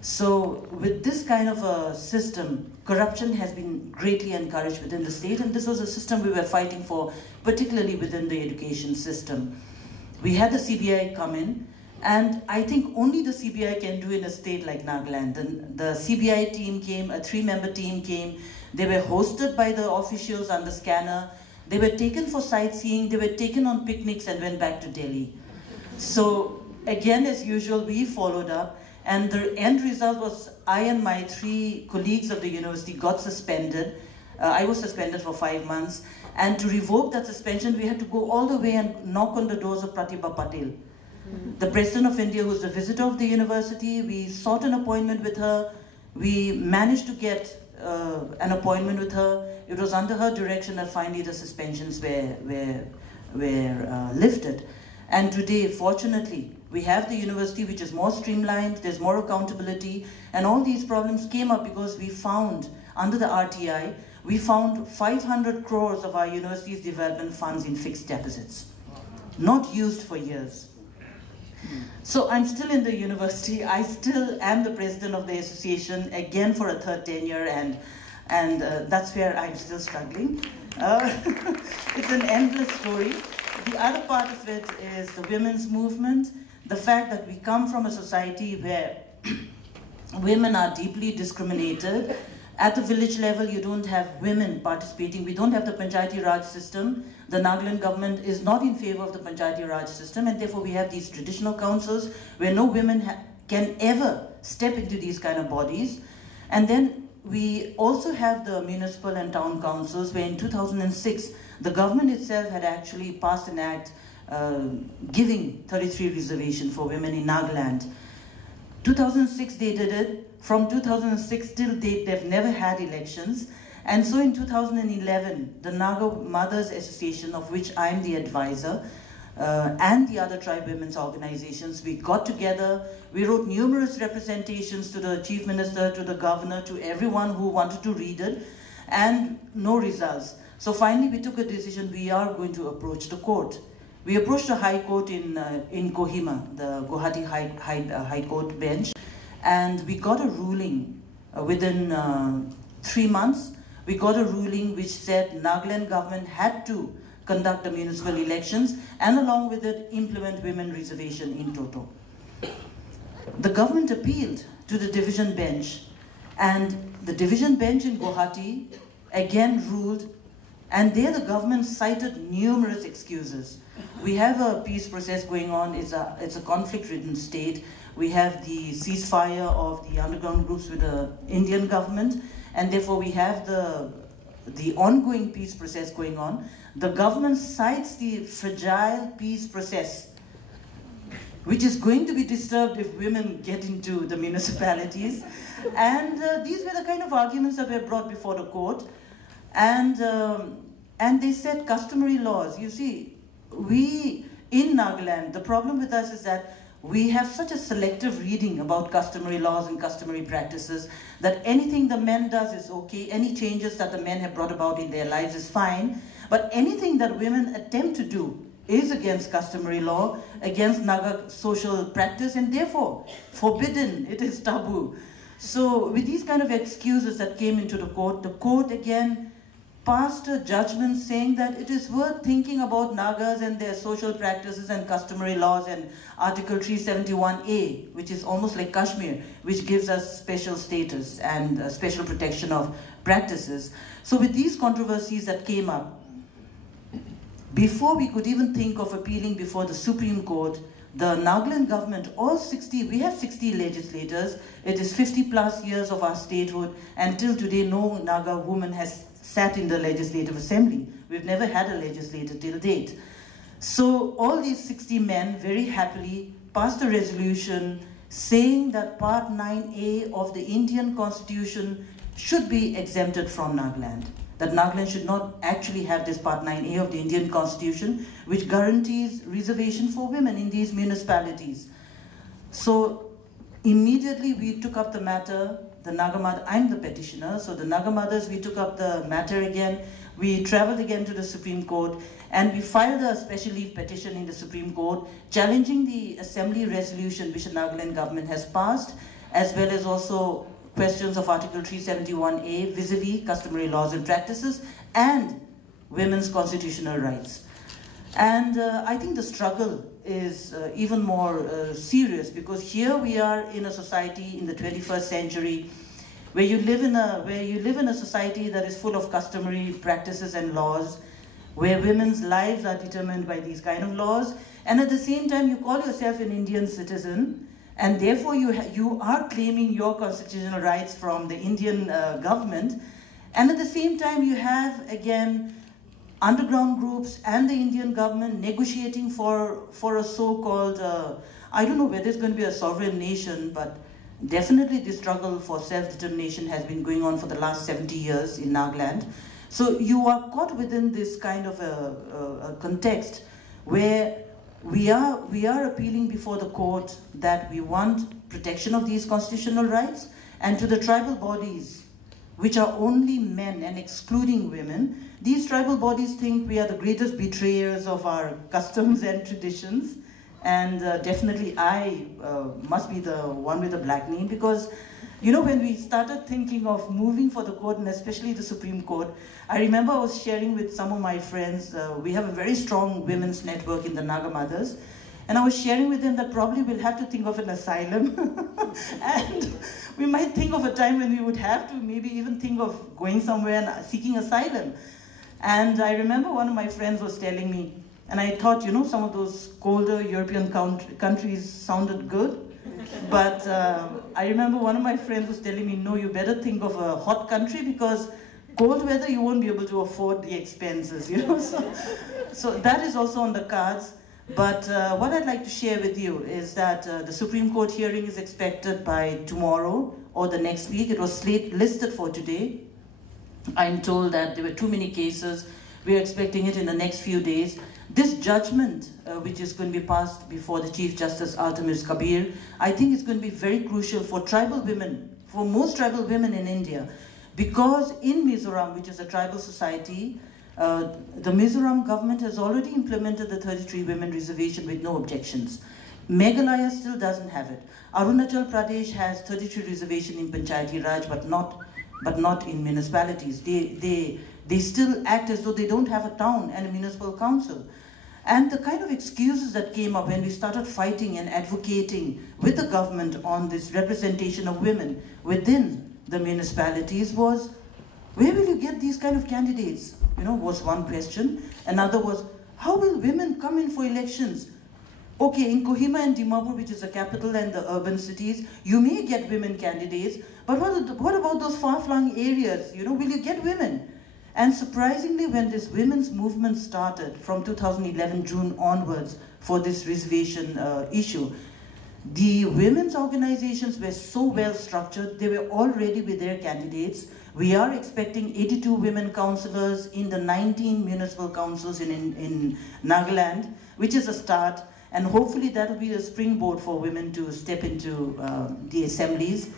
So with this kind of a system, corruption has been greatly encouraged within the state, and this was a system we were fighting for, particularly within the education system. We had the CBI come in, and I think only the CBI can do in a state like Nagaland. The CBI team came, a 3-member team came. They were hosted by the officials under scanner. They were taken for sightseeing. They were taken on picnics and went back to Delhi. So again, as usual, we followed up. And the end result was I and my 3 colleagues of the university got suspended. I was suspended for 5 months. And to revoke that suspension, we had to go all the way and knock on the doors of Pratibha Patil, the President of India, who's the visitor of the university. We sought an appointment with her. We managed to get an appointment with her. It was under her direction that finally the suspensions were lifted. And today, fortunately, we have the university which is more streamlined, there's more accountability, and all these problems came up because we found, under the RTI, we found 500 crores of our university's development funds in fixed deposits, not used for years. So I'm still in the university. I still am the president of the association, again for a 3rd tenure, and that's where I'm still struggling. It's an endless story. The other part of it is the women's movement, the fact that we come from a society where women are deeply discriminated. At the village level, you don't have women participating. We don't have the Panchayati Raj system. The Nagaland government is not in favor of the Panchayati Raj system, and therefore we have these traditional councils where no women can ever step into these kind of bodies. And then we also have the municipal and town councils where in 2006, the government itself had actually passed an act giving 33 reservation for women in Nagaland. 2006 they did it. From 2006 till date, they've never had elections. And so in 2011, the Naga Mothers Association, of which I'm the advisor, and the other tribe women's organizations, we got together, we wrote numerous representations to the Chief Minister, to the Governor, to everyone who wanted to read it, and no results. So finally we took a decision, we are going to approach the court. We approached the High Court in Kohima, the Guwahati High Court bench, and we got a ruling within 3 months. We got a ruling which said Nagaland government had to conduct the municipal elections and along with it implement women reservation in toto. The government appealed to the division bench, and the division bench in Guwahati again ruled, and there the government cited numerous excuses. We have a peace process going on, it's a conflict-ridden state. We have the ceasefire of the underground groups with the Indian government, and therefore we have the ongoing peace process going on. The government cites the fragile peace process, which is going to be disturbed if women get into the municipalities. And these were the kind of arguments that were brought before the court. And they said customary laws. You see, we in Nagaland, the problem with us is that we have such a selective reading about customary laws and customary practices that anything the men does is okay, any changes that the men have brought about in their lives is fine, but anything that women attempt to do is against customary law, against Naga social practice, and therefore forbidden, it is taboo. So with these kind of excuses that came into the court again passed a judgment saying that it is worth thinking about Nagas and their social practices and customary laws, and Article 371A, which is almost like Kashmir, which gives us special status and special protection of practices. So with these controversies that came up, before we could even think of appealing before the Supreme Court, the Nagaland government, we have 60 legislators, it is 50 plus years of our statehood, and till today no Naga woman has sat in the Legislative Assembly. We've never had a legislator till date. So all these 60 men very happily passed a resolution saying that Part 9A of the Indian Constitution should be exempted from Nagaland. That Nagaland should not actually have this Part 9A of the Indian Constitution, which guarantees reservation for women in these municipalities. So immediately we took up the matter, the Nagamada, I'm the petitioner, so the Nagamadas, we took up the matter again. We traveled again to the Supreme Court, and we filed a special leave petition in the Supreme Court challenging the assembly resolution which the Nagaland government has passed, as well as also questions of Article 371A vis-a-vis customary laws and practices and women's constitutional rights. And I think the struggle is even more serious, because here we are in a society in the 21st century where you live in a society that is full of customary practices and laws, where women's lives are determined by these kind of laws, and at the same time you call yourself an Indian citizen, and therefore you are claiming your constitutional rights from the Indian government, and at the same time you have again underground groups and the Indian government negotiating for a so-called, I don't know whether it's going to be a sovereign nation, but definitely the struggle for self-determination has been going on for the last 70 years in Nagaland. So you are caught within this kind of a context where we are appealing before the court that we want protection of these constitutional rights, and to the tribal bodies, which are only men and excluding women, these tribal bodies think we are the greatest betrayers of our customs and traditions. And definitely I must be the one with the black name, because you know, when we started thinking of moving for the court, and especially the Supreme Court, I remember I was sharing with some of my friends, we have a very strong women's network in the Nagamadas, and I was sharing with them that probably we'll have to think of an asylum. And we might think of a time when we would have to maybe even think of going somewhere and seeking asylum. And I remember one of my friends was telling me, and I thought, you know, some of those colder European countries sounded good. But I remember one of my friends was telling me, no, you better think of a hot country, because cold weather, you won't be able to afford the expenses, you know. So that is also on the cards. But what I'd like to share with you is that the Supreme Court hearing is expected by tomorrow or the next week. It was listed for today. I'm told that there were too many cases. We're expecting it in the next few days. This judgment, which is going to be passed before the Chief Justice Artemis Kabir, I think is going to be very crucial for tribal women, for most tribal women in India. Because in Mizoram, which is a tribal society, the Mizoram government has already implemented the 33 women reservation with no objections. Meghalaya still doesn't have it. Arunachal Pradesh has 33 reservation in Panchayati Raj, but not in municipalities. They still act as though they don't have a town and a municipal council. And the kind of excuses that came up when we started fighting and advocating with the government on this representation of women within the municipalities was, where will you get these kind of candidates? You know, was one question. Another was, how will women come in for elections? Okay, in Kohima and Dimapur, which is the capital and the urban cities, you may get women candidates, but what about those far-flung areas? You know, will you get women? And surprisingly, when this women's movement started from 2011 June onwards for this reservation issue, the women's organizations were so well structured, they were all ready with their candidates. We are expecting 82 women councillors in the 19 municipal councils in Nagaland, which is a start, and hopefully that will be a springboard for women to step into the assemblies.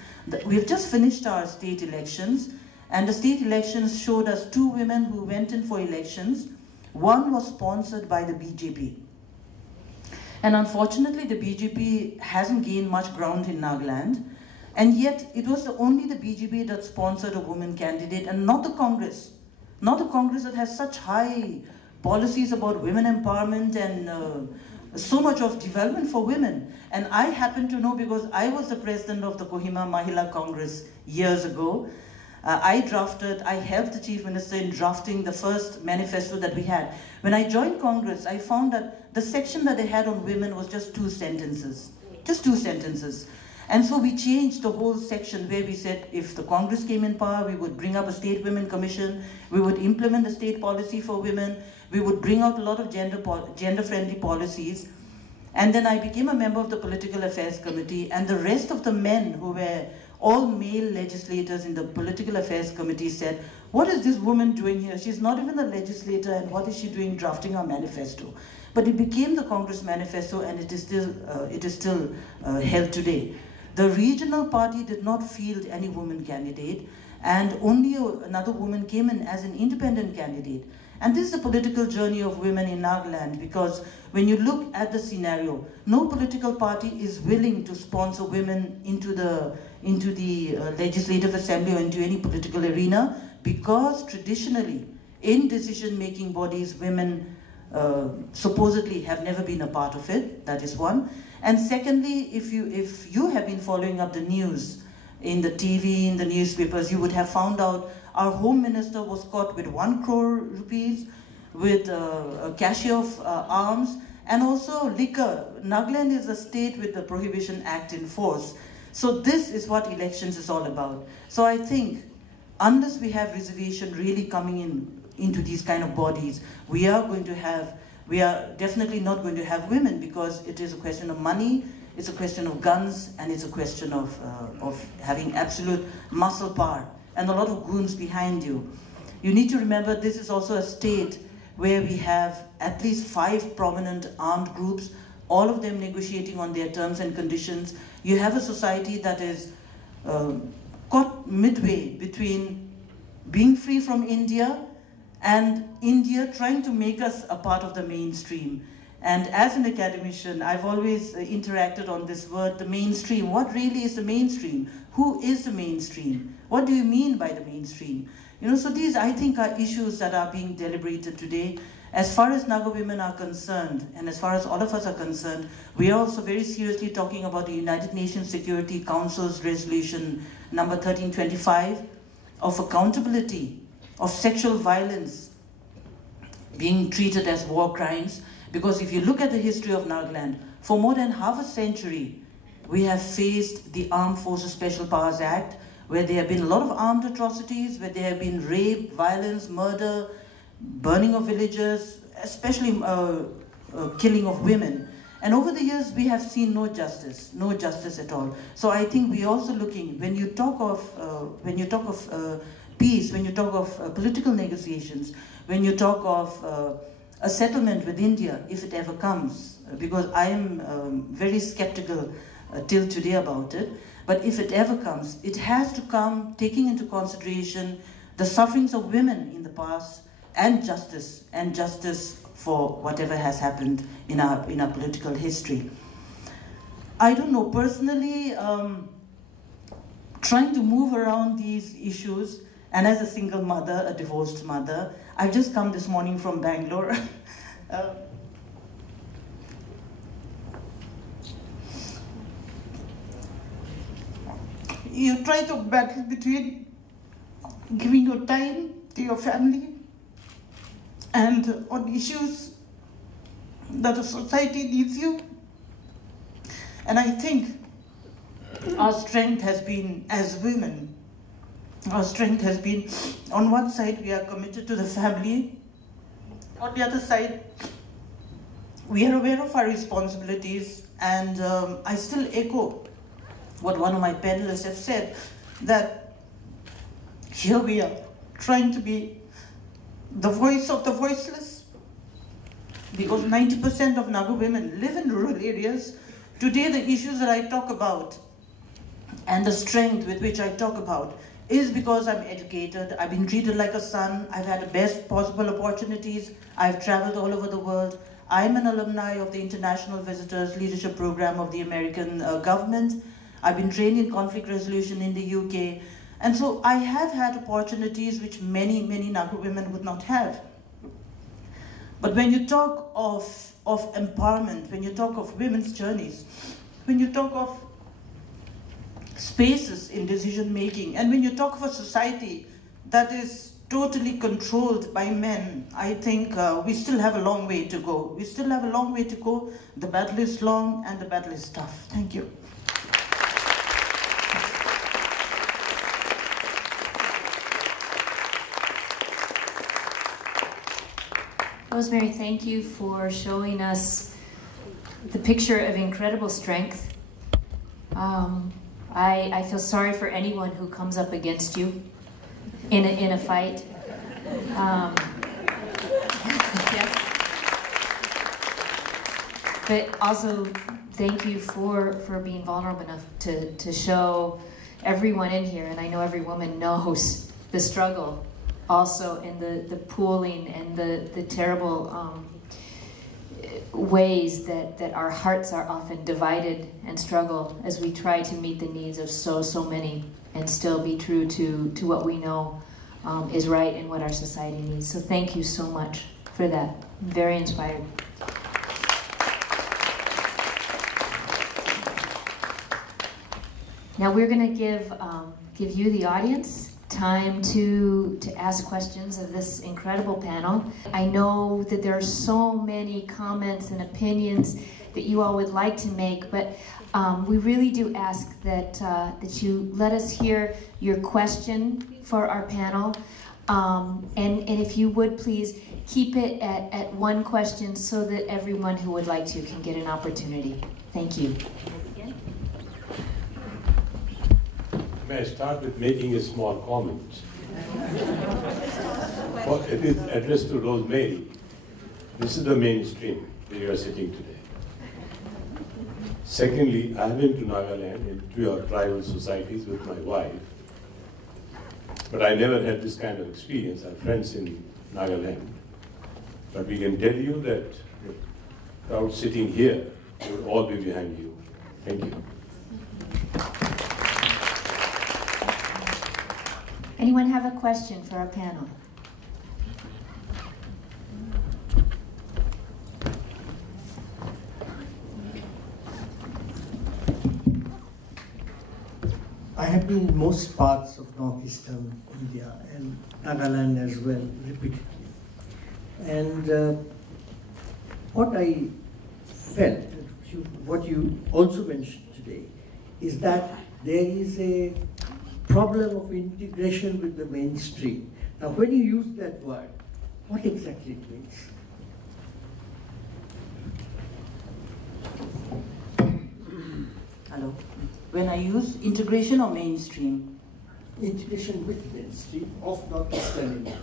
We've just finished our state elections, and the state elections showed us 2 women who went in for elections. One was sponsored by the BJP. And unfortunately, the BJP hasn't gained much ground in Nagaland. And yet, it was only the BJP that sponsored a woman candidate, and not the Congress. Not the Congress that has such high policies about women empowerment and so much of development for women. And I happen to know, because I was the president of the Kohima Mahila Congress years ago. I helped the Chief Minister in drafting the first manifesto that we had. When I joined Congress, I found that the section that they had on women was just 2 sentences. Just 2 sentences. And so we changed the whole section where we said if the Congress came in power, we would bring up a state women commission, we would implement a state policy for women, We would bring out a lot of gender-friendly policies. And then I became a member of the Political Affairs Committee, and the rest of the men who were all male legislators in the Political Affairs Committee said, what is this woman doing here? She's not even a legislator, and what is she doing drafting our manifesto? But it became the Congress Manifesto, and it is still held today. The regional party did not field any woman candidate, and only another woman came in as an independent candidate. And this is the political journey of women in Nagaland, because when you look at the scenario, no political party is willing to sponsor women into the legislative assembly or into any political arena, because traditionally, in decision-making bodies, women supposedly have never been a part of it. That is one. And secondly, if you have been following up the news in the TV, in the newspapers, you would have found out our Home Minister was caught with 1 crore rupees, with a cache of arms, and also liquor. Nagaland is a state with the Prohibition Act in force. So this is what elections is all about. So I think, unless we have reservation really coming into these kind of bodies, we are definitely not going to have women, because it is a question of money, it's a question of guns, and it's a question of having absolute muscle power and a lot of goons behind you. You need to remember this is also a state where we have at least 5 prominent armed groups, all of them negotiating on their terms and conditions. You have a society that is caught midway between being free from India and India trying to make us a part of the mainstream. And as an academician, I've always interacted on this word, the mainstream. What really is the mainstream? Who is the mainstream? What do you mean by the mainstream? You know, so these, I think, are issues that are being deliberated today. As far as Naga women are concerned, and as far as all of us are concerned, we are also very seriously talking about the United Nations Security Council's resolution number 1325 of accountability of sexual violence being treated as war crimes. Because if you look at the history of Nagaland, for more than half a century, we have faced the Armed Forces Special Powers Act, where there have been a lot of armed atrocities, where there have been rape, violence, murder, burning of villages, especially killing of women. And over the years, we have seen no justice at all. So I think we're also looking, when you talk of peace, when you talk of political negotiations, when you talk of a settlement with India, if it ever comes, because I am very skeptical till today about it, but if it ever comes, it has to come taking into consideration the sufferings of women in the past, and justice for whatever has happened in our political history. I don't know, personally, trying to move around these issues, and as a single mother, a divorced mother, I've just come this morning from Bangalore. You try to battle between giving your time to your family and on issues that a society needs you. And I think our strength has been, as women, our strength has been, on one side, we are committed to the family. On the other side, we are aware of our responsibilities, and I still echo what one of my panelists have said, that here we are trying to be the voice of the voiceless, because 90% of Naga women live in rural areas. Today, the issues that I talk about and the strength with which I talk about is because I'm educated, I've been treated like a son, I've had the best possible opportunities, I've traveled all over the world. I'm an alumni of the International Visitors Leadership Program of the American government. I've been trained in conflict resolution in the UK. And so I have had opportunities which many Naga women would not have. But when you talk of empowerment, when you talk of women's journeys, when you talk of spaces in decision making, and when you talk of a society that is totally controlled by men, I think we still have a long way to go. We still have a long way to go. The battle is long and the battle is tough. Thank you. Rosemary, thank you for showing us the picture of incredible strength. I feel sorry for anyone who comes up against you in a fight. But also, thank you for being vulnerable enough to show everyone in here, and I know every woman knows the struggle also, and the pooling and the terrible ways that our hearts are often divided and struggle as we try to meet the needs of so many and still be true to what we know is right and what our society needs. So thank you so much for that. I'm very inspired. Now we're going to give you, the audience, time to ask questions of this incredible panel. I know that there are so many comments and opinions that you all would like to make, but we really do ask that you let us hear your question for our panel, and if you would please keep it at one question so that everyone who would like to can get an opportunity. Thank you. May I start with making a small comment? Well, it is addressed to Rosemary. This is the mainstream where you are sitting today. Secondly, I have been to Nagaland, into your tribal societies with my wife, but I never had this kind of experience. I have friends in Nagaland. But we can tell you that the crowd sitting here will all be behind you. Thank you. Anyone have a question for our panel? I have been in most parts of northeastern India and Nagaland as well, repeatedly. And what I felt, what you also mentioned today, is that there is a problem of integration with the mainstream. Now, when you use that word, what exactly it means? Hello. When I use integration or mainstream? Integration with mainstream of northeastern India.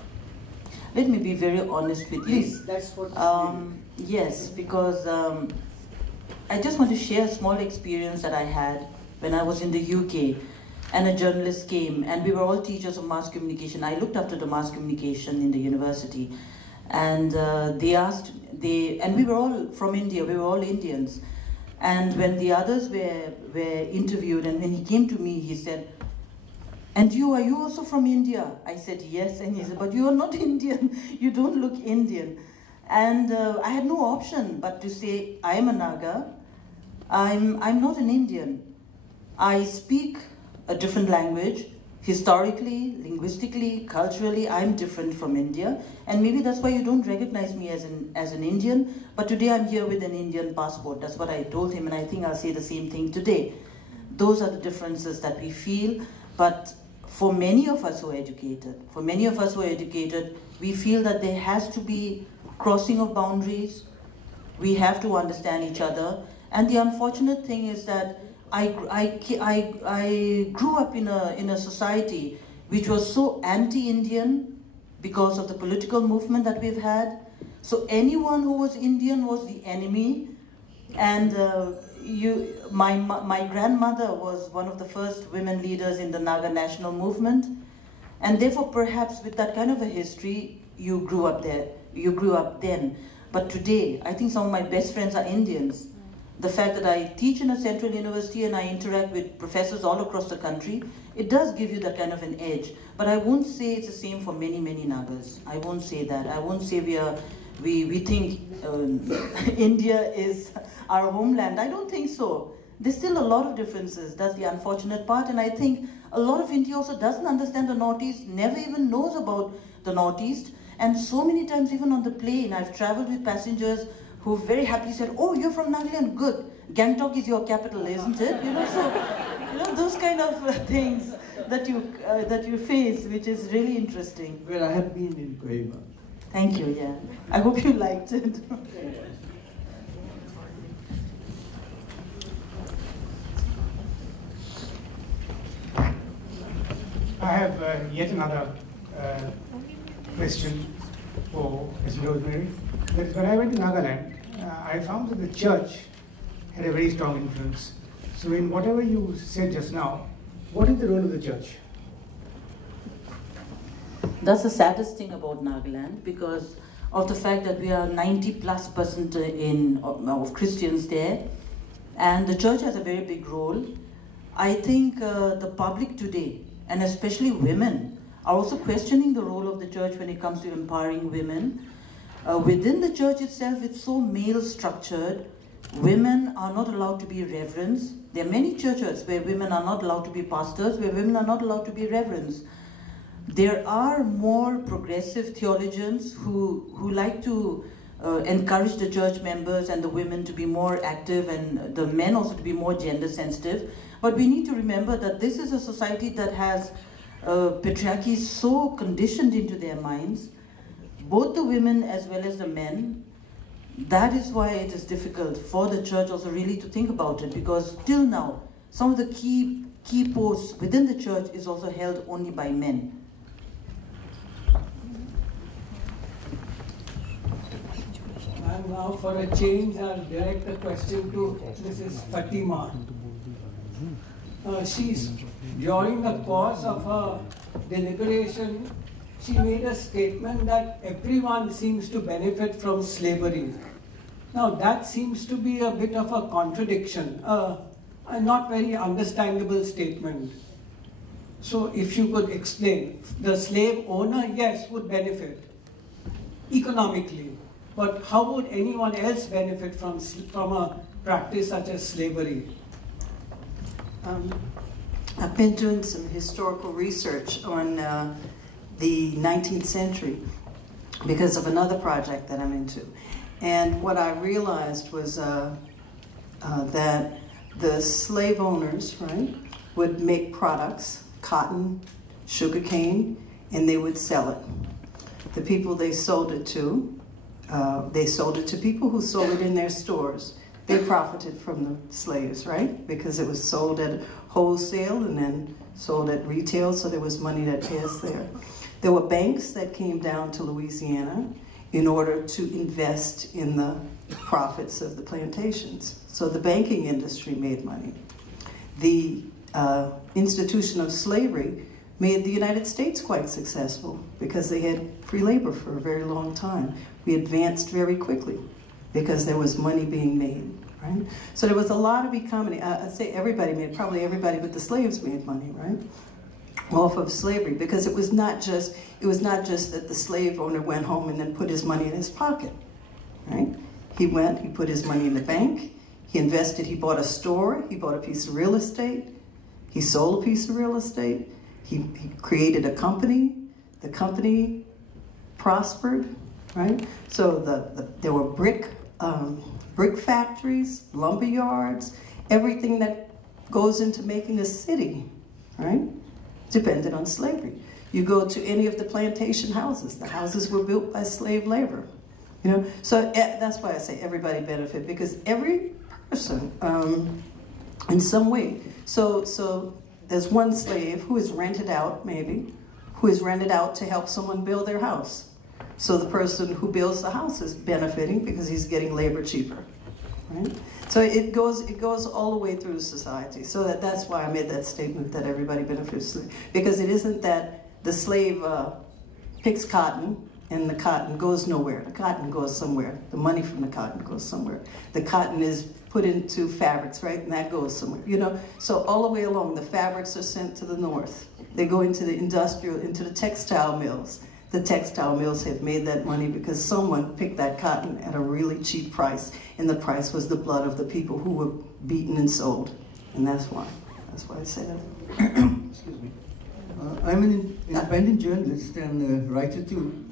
Let me be very honest with you. Please, that's what yes, because I just want to share a small experience that I had when I was in the UK. And a journalist came, and we were all teachers of mass communication. I looked after the mass communication in the university, and and we were all from India, we were all Indians. And when the others were interviewed, and when he came to me, he said, "And are you also from India?" I said, "Yes," and he said, "But you are not Indian, you don't look Indian." And I had no option but to say, I am a Naga, I'm not an Indian. I speak a different language. Historically, linguistically, culturally, I'm different from India, and maybe that's why you don't recognize me as an Indian, but today I'm here with an Indian passport. That's what I told him, and I think I'll say the same thing today. Those are the differences that we feel, but for many of us who are educated, we feel that there has to be crossing of boundaries. We have to understand each other, and the unfortunate thing is that I grew up in a society which was so anti-Indian because of the political movement that we've had. So anyone who was Indian was the enemy, and my grandmother was one of the first women leaders in the Naga national movement, and therefore perhaps with that kind of a history, you grew up then. But today, I think some of my best friends are Indians. The fact that I teach in a central university and I interact with professors all across the country, it does give you that kind of an edge. But I won't say it's the same for many, many Nagas. I won't say that. I won't say we think India is our homeland. I don't think so. There's still a lot of differences. That's the unfortunate part. And I think a lot of India also doesn't understand the Northeast, never even knows about the Northeast. And so many times, even on the plane, I've traveled with passengers who very happily said, "Oh, you're from Nagaland, good. Gangtok is your capital, isn't it?" So, those kind of things that you face, which is really interesting. Well, I have been in Kohima, Thank you, yeah. I hope you liked it. I have yet another question for Ms. Rosemary. That when I went to Nagaland, I found that the church had a very strong influence. So in whatever you said just now, what is the role of the church? That's the saddest thing about Nagaland, because of the fact that we are 90+% of Christians there, and the church has a very big role. I think the public today, and especially women, are also questioning the role of the church when it comes to empowering women. Within the church itself, it's so male-structured. Women are not allowed to be reverends. There are many churches where women are not allowed to be pastors, where women are not allowed to be reverends. There are more progressive theologians who like to encourage the church members and the women to be more active and the men also to be more gender sensitive. But we need to remember that this is a society that has patriarchy so conditioned into their minds, both the women as well as the men. That is why it is difficult for the church also really to think about it, because till now, some of the key posts within the church is also held only by men. And now for a change, I'll direct the question to Mrs. Fatima. During the course of her deliberation, she made a statement that everyone seems to benefit from slavery. Now that seems to be a bit of a contradiction, a not very understandable statement. So if you could explain, the slave owner, yes, would benefit economically, but how would anyone else benefit from a practice such as slavery? I've been doing some historical research on the 19th century because of another project that I'm into. And what I realized was that the slave owners, right, would make products, cotton, sugarcane, and they would sell it. The people they sold it to people who sold it in their stores. They profited from the slaves, right? Because it was sold at wholesale and then sold at retail, so there was money that passed there. There were banks that came down to Louisiana in order to invest in the profits of the plantations. So the banking industry made money. The institution of slavery made the United States quite successful because they had free labor for a very long time. We advanced very quickly because there was money being made, right? So there was a lot of economy. I'd say everybody made, probably everybody but the slaves made money, right? Off of slavery, because it was not just that the slave owner went home and then put his money in his pocket, right? He put his money in the bank, he invested, he bought a store, he bought a piece of real estate, he sold a piece of real estate, he created a company, the company prospered, right? So there were brick factories, lumber yards, everything that goes into making a city, right? Depended on slavery. You go to any of the plantation houses, the houses were built by slave labor, you know? So that's why I say everybody benefit, because every person, in some way, so there's one slave who is rented out, maybe, who is rented out to help someone build their house. So the person who builds the house is benefiting because he's getting labor cheaper, right? So it goes all the way through society. So that's why I made that statement that everybody benefits, because it isn't that the slave picks cotton and the cotton goes nowhere. The cotton goes somewhere. The money from the cotton goes somewhere. The cotton is put into fabrics, right? And that goes somewhere, you know? So all the way along, the fabrics are sent to the north. They go into the into the textile mills. The textile mills have made that money because someone picked that cotton at a really cheap price, and the price was the blood of the people who were beaten and sold. And that's why I say that. Excuse me. I'm an independent journalist and writer too.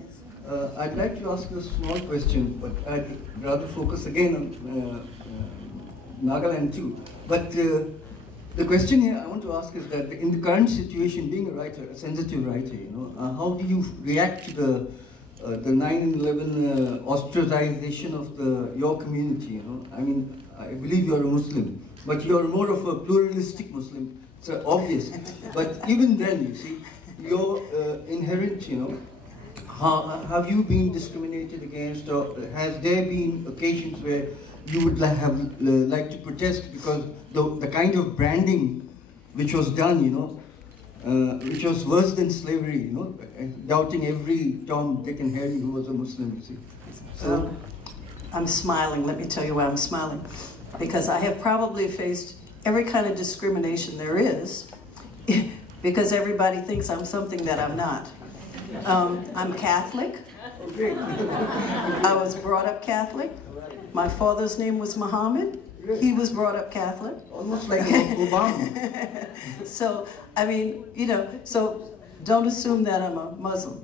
I'd like to ask you a small question, but I'd rather focus again on Nagaland too. But the question here I want to ask is that in the current situation, being a writer, a sensitive writer, you know, how do you react to the 9/11 ostracization of your community, you know. I mean, I believe you're a Muslim, but you're more of a pluralistic Muslim. It's obvious. But even then, you see, your inherent, you know, have you been discriminated against, or has there been occasions where you would have liked to protest because the kind of branding which was done, you know, which was worse than slavery, you know, doubting every Tom, Dick, and Harry who was a Muslim, you see. So, I'm smiling. Let me tell you why I'm smiling. Because I have probably faced every kind of discrimination there is, because everybody thinks I'm something that I'm not. I'm Catholic. I was brought up Catholic. My father's name was Muhammad. He was brought up Catholic. Almost like Obama. So, I mean, you know, so don't assume that I'm a Muslim.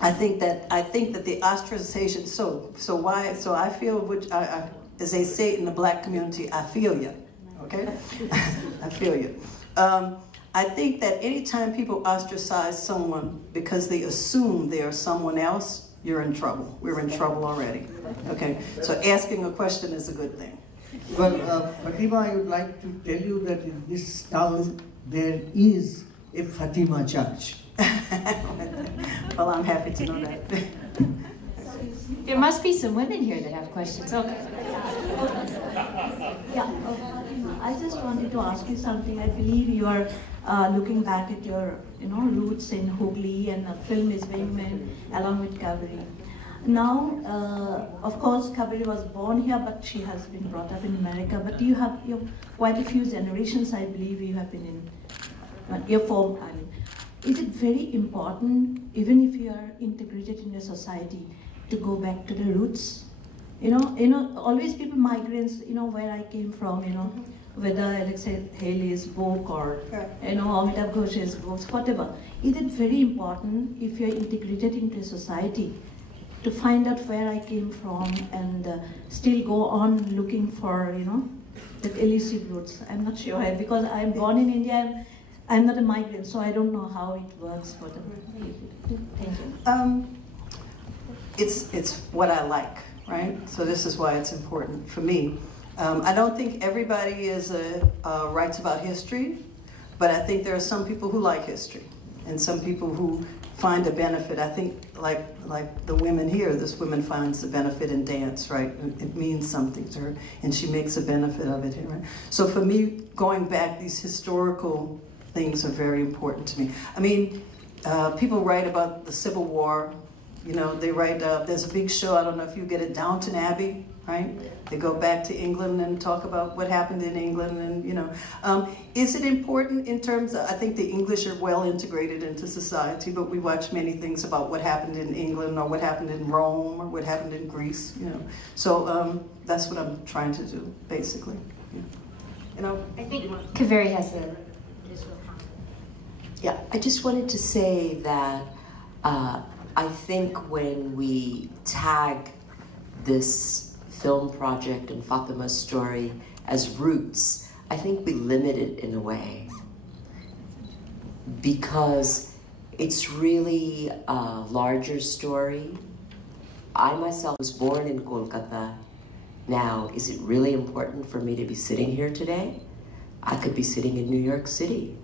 I think that the ostracization, so I feel, which as they say in the black community, I feel you, okay? I feel you. I think that anytime people ostracize someone because they assume they are someone else, you're in trouble. We're in trouble already, okay? So asking a question is a good thing. Well, Fatima, I would like to tell you that in this town there is a Fatima church. Well, I'm happy to know that. There must be some women here that have questions. Okay. Yeah, I just wanted to ask you something. I believe you are looking back at your, roots in Hooghly, and a film is being made along with Kaveri. Now, of course, Kaveri was born here, but she has been brought up in America. But you have quite a few generations, I believe, you have been in your form. I mean, is it very important, even if you are integrated in the society, to go back to the roots? Always people migrants, where I came from, whether Alexei Haley's book or, Amitabh Ghosh's books, whatever. Is it very important, if you're integrated into society, to find out where I came from and still go on looking for, the elusive roots? I'm not sure, because I'm born in India, I'm not a migrant, so I don't know how it works for them. Thank you. It's what I like, right? So this is why it's important for me. I don't think everybody writes about history, but I think there are some people who like history, and some people who find a benefit. I think like the women here, this woman finds the benefit in dance, right? It means something to her, and she makes a benefit of it here, right? So for me, going back, these historical things are very important to me. I mean, people write about the Civil War. They write, there's a big show, I don't know if you get it, Downton Abbey, right? They go back to England and talk about what happened in England, and, is it important in terms of, I think the English are well integrated into society, but we watch many things about what happened in England, or what happened in Rome, or what happened in Greece, So that's what I'm trying to do, basically. I think Kaveri has a... Yeah, I just wanted to say that I think when we tag this film project and Fatima's story as roots, I think we limit it in a way, because it's really a larger story. I myself was born in Kolkata. Now, is it really important for me to be sitting here today? I could be sitting in New York City.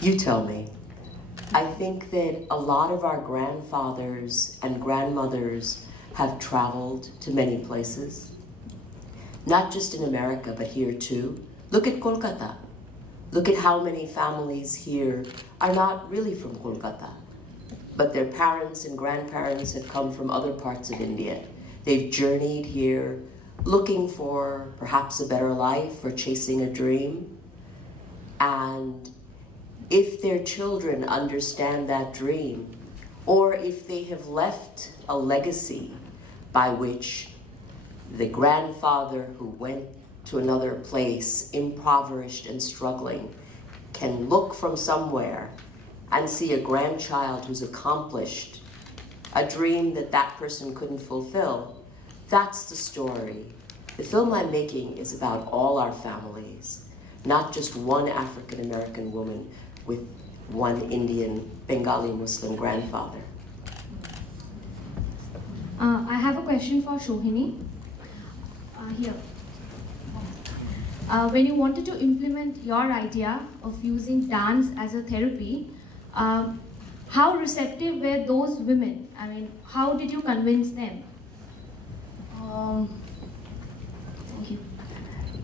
You tell me. I think that a lot of our grandfathers and grandmothers have traveled to many places, not just in America, but here too. Look at Kolkata. Look at how many families here are not really from Kolkata, but their parents and grandparents have come from other parts of India. They've journeyed here looking for perhaps a better life or chasing a dream. And if their children understand that dream, or if they have left a legacy by which the grandfather who went to another place, impoverished and struggling, can look from somewhere and see a grandchild who's accomplished a dream that that person couldn't fulfill, that's the story. The film I'm making is about all our families, not just one African American woman with one Indian Bengali Muslim grandfather. I have a question for Shohini. Here. When you wanted to implement your idea of using dance as a therapy, how receptive were those women? I mean, how did you convince them? Thank you.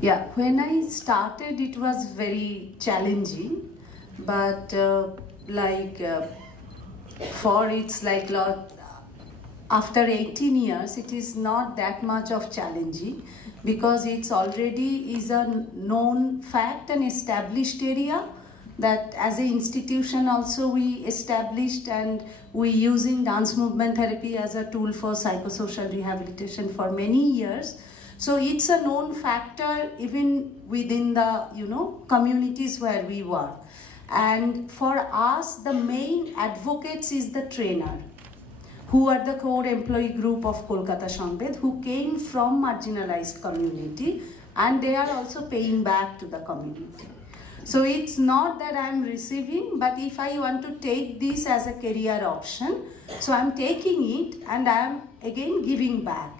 Yeah, when I started, it was very challenging, but for it's like after 18 years, it is not that much of challenging because it's already is a known fact and established area that as an institution also we established, and we using dance movement therapy as a tool for psychosocial rehabilitation for many years. So it's a known factor even within the communities where we work. And for us, the main advocates is the trainer, who are the core employee group of Kolkata Shangbed, who came from marginalized community, and they are also paying back to the community. So it's not that I'm receiving, but if I want to take this as a career option, so I'm taking it and I'm again giving back.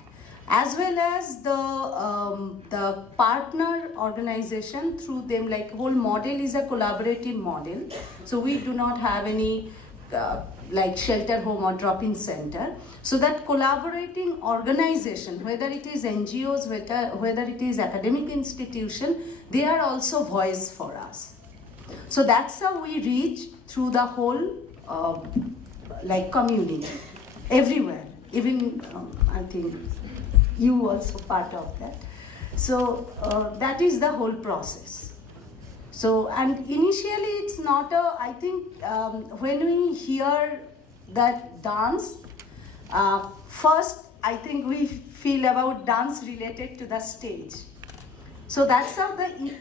As well as the partner organization through them, like whole model is a collaborative model. So we do not have any like shelter home or drop-in center. So that collaborating organization, whether it is NGOs, whether it is academic institution, they are also voice for us. So that's how we reach through the whole like community, everywhere. Even I think you also part of that. So that is the whole process. So, and initially it's not I think when we hear that dance, first I think we feel about dance related to the stage. So that's how the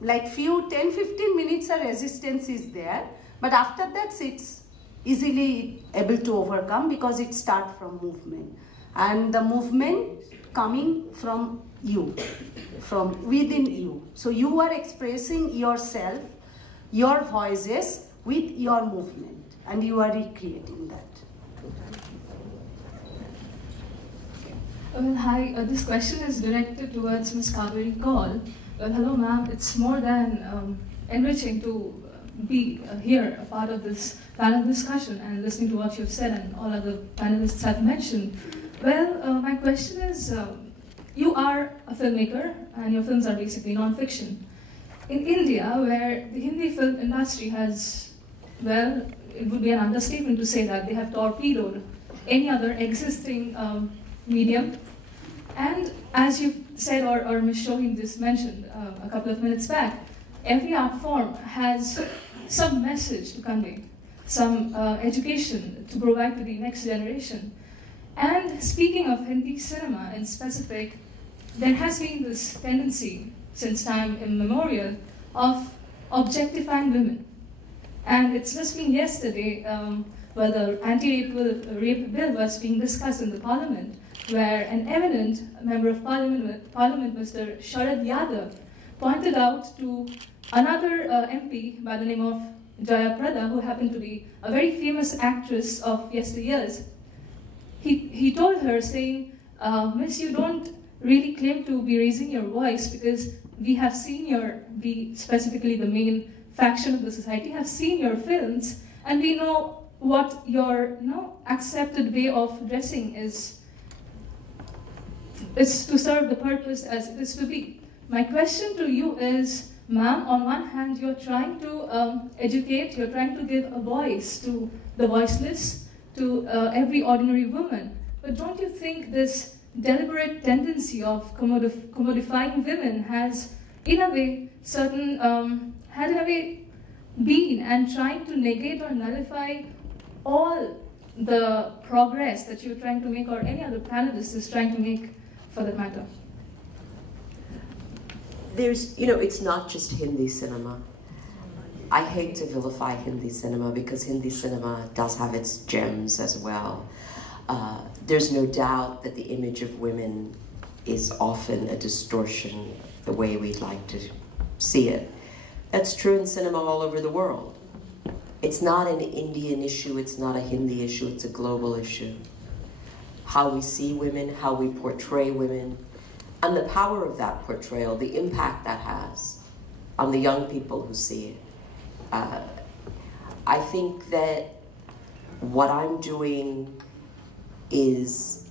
like few 10-15 minutes of resistance is there, but after that it's easily able to overcome because it starts from movement. And the movement coming from you, from within you. So you are expressing yourself, your voices with your movement, and you are recreating that. Well, hi, this question is directed towards Ms. Kaveri Kaul. Well, hello ma'am, it's more than enriching to be here, a part of this panel discussion and listening to what you've said and all other panelists have mentioned. Well, my question is, you are a filmmaker and your films are basically non-fiction. In India, where the Hindi film industry has, well, it would be an understatement to say that they have torpedoed any other existing medium. And as you said, or Ms. Shohin just mentioned a couple of minutes back, every art form has some message to convey, some education to provide to the next generation. And speaking of Hindi cinema in specific, there has been this tendency since time immemorial of objectifying women. And it's just been yesterday, where the anti-rape bill was being discussed in the parliament, where an eminent member of parliament, Mr. Sharad Yadav, pointed out to another MP by the name of Jaya Prada, who happened to be a very famous actress of yesteryears. He told her, saying, Miss, you don't really claim to be raising your voice because we have seen we specifically the main faction of the society, have seen your films, and we know what your accepted way of dressing is to serve the purpose as it is to be. My question to you is, ma'am, on one hand, you're trying to educate, you're trying to give a voice to the voiceless, to every ordinary woman. But don't you think this deliberate tendency of commodifying women has, in a way, had in a way been and trying to negate or nullify all the progress that you're trying to make, or any other panelist is trying to make for that matter? There's, it's not just Hindi cinema. I hate to vilify Hindi cinema because Hindi cinema does have its gems as well. There's no doubt that the image of women is often a distortion of the way we'd like to see it. That's true in cinema all over the world. It's not an Indian issue, it's not a Hindi issue, it's a global issue. How we see women, how we portray women, and the power of that portrayal, the impact that has on the young people who see it. I think that what I'm doing is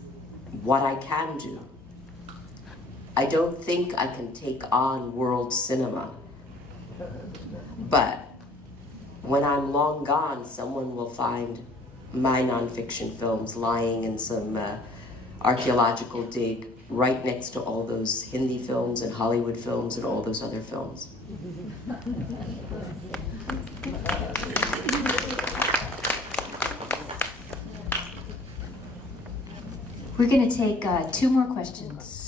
what I can do. I don't think I can take on world cinema, but when I'm long gone, someone will find my nonfiction films lying in some archaeological dig right next to all those Hindi films and Hollywood films and all those other films. We're going to take 2 more questions.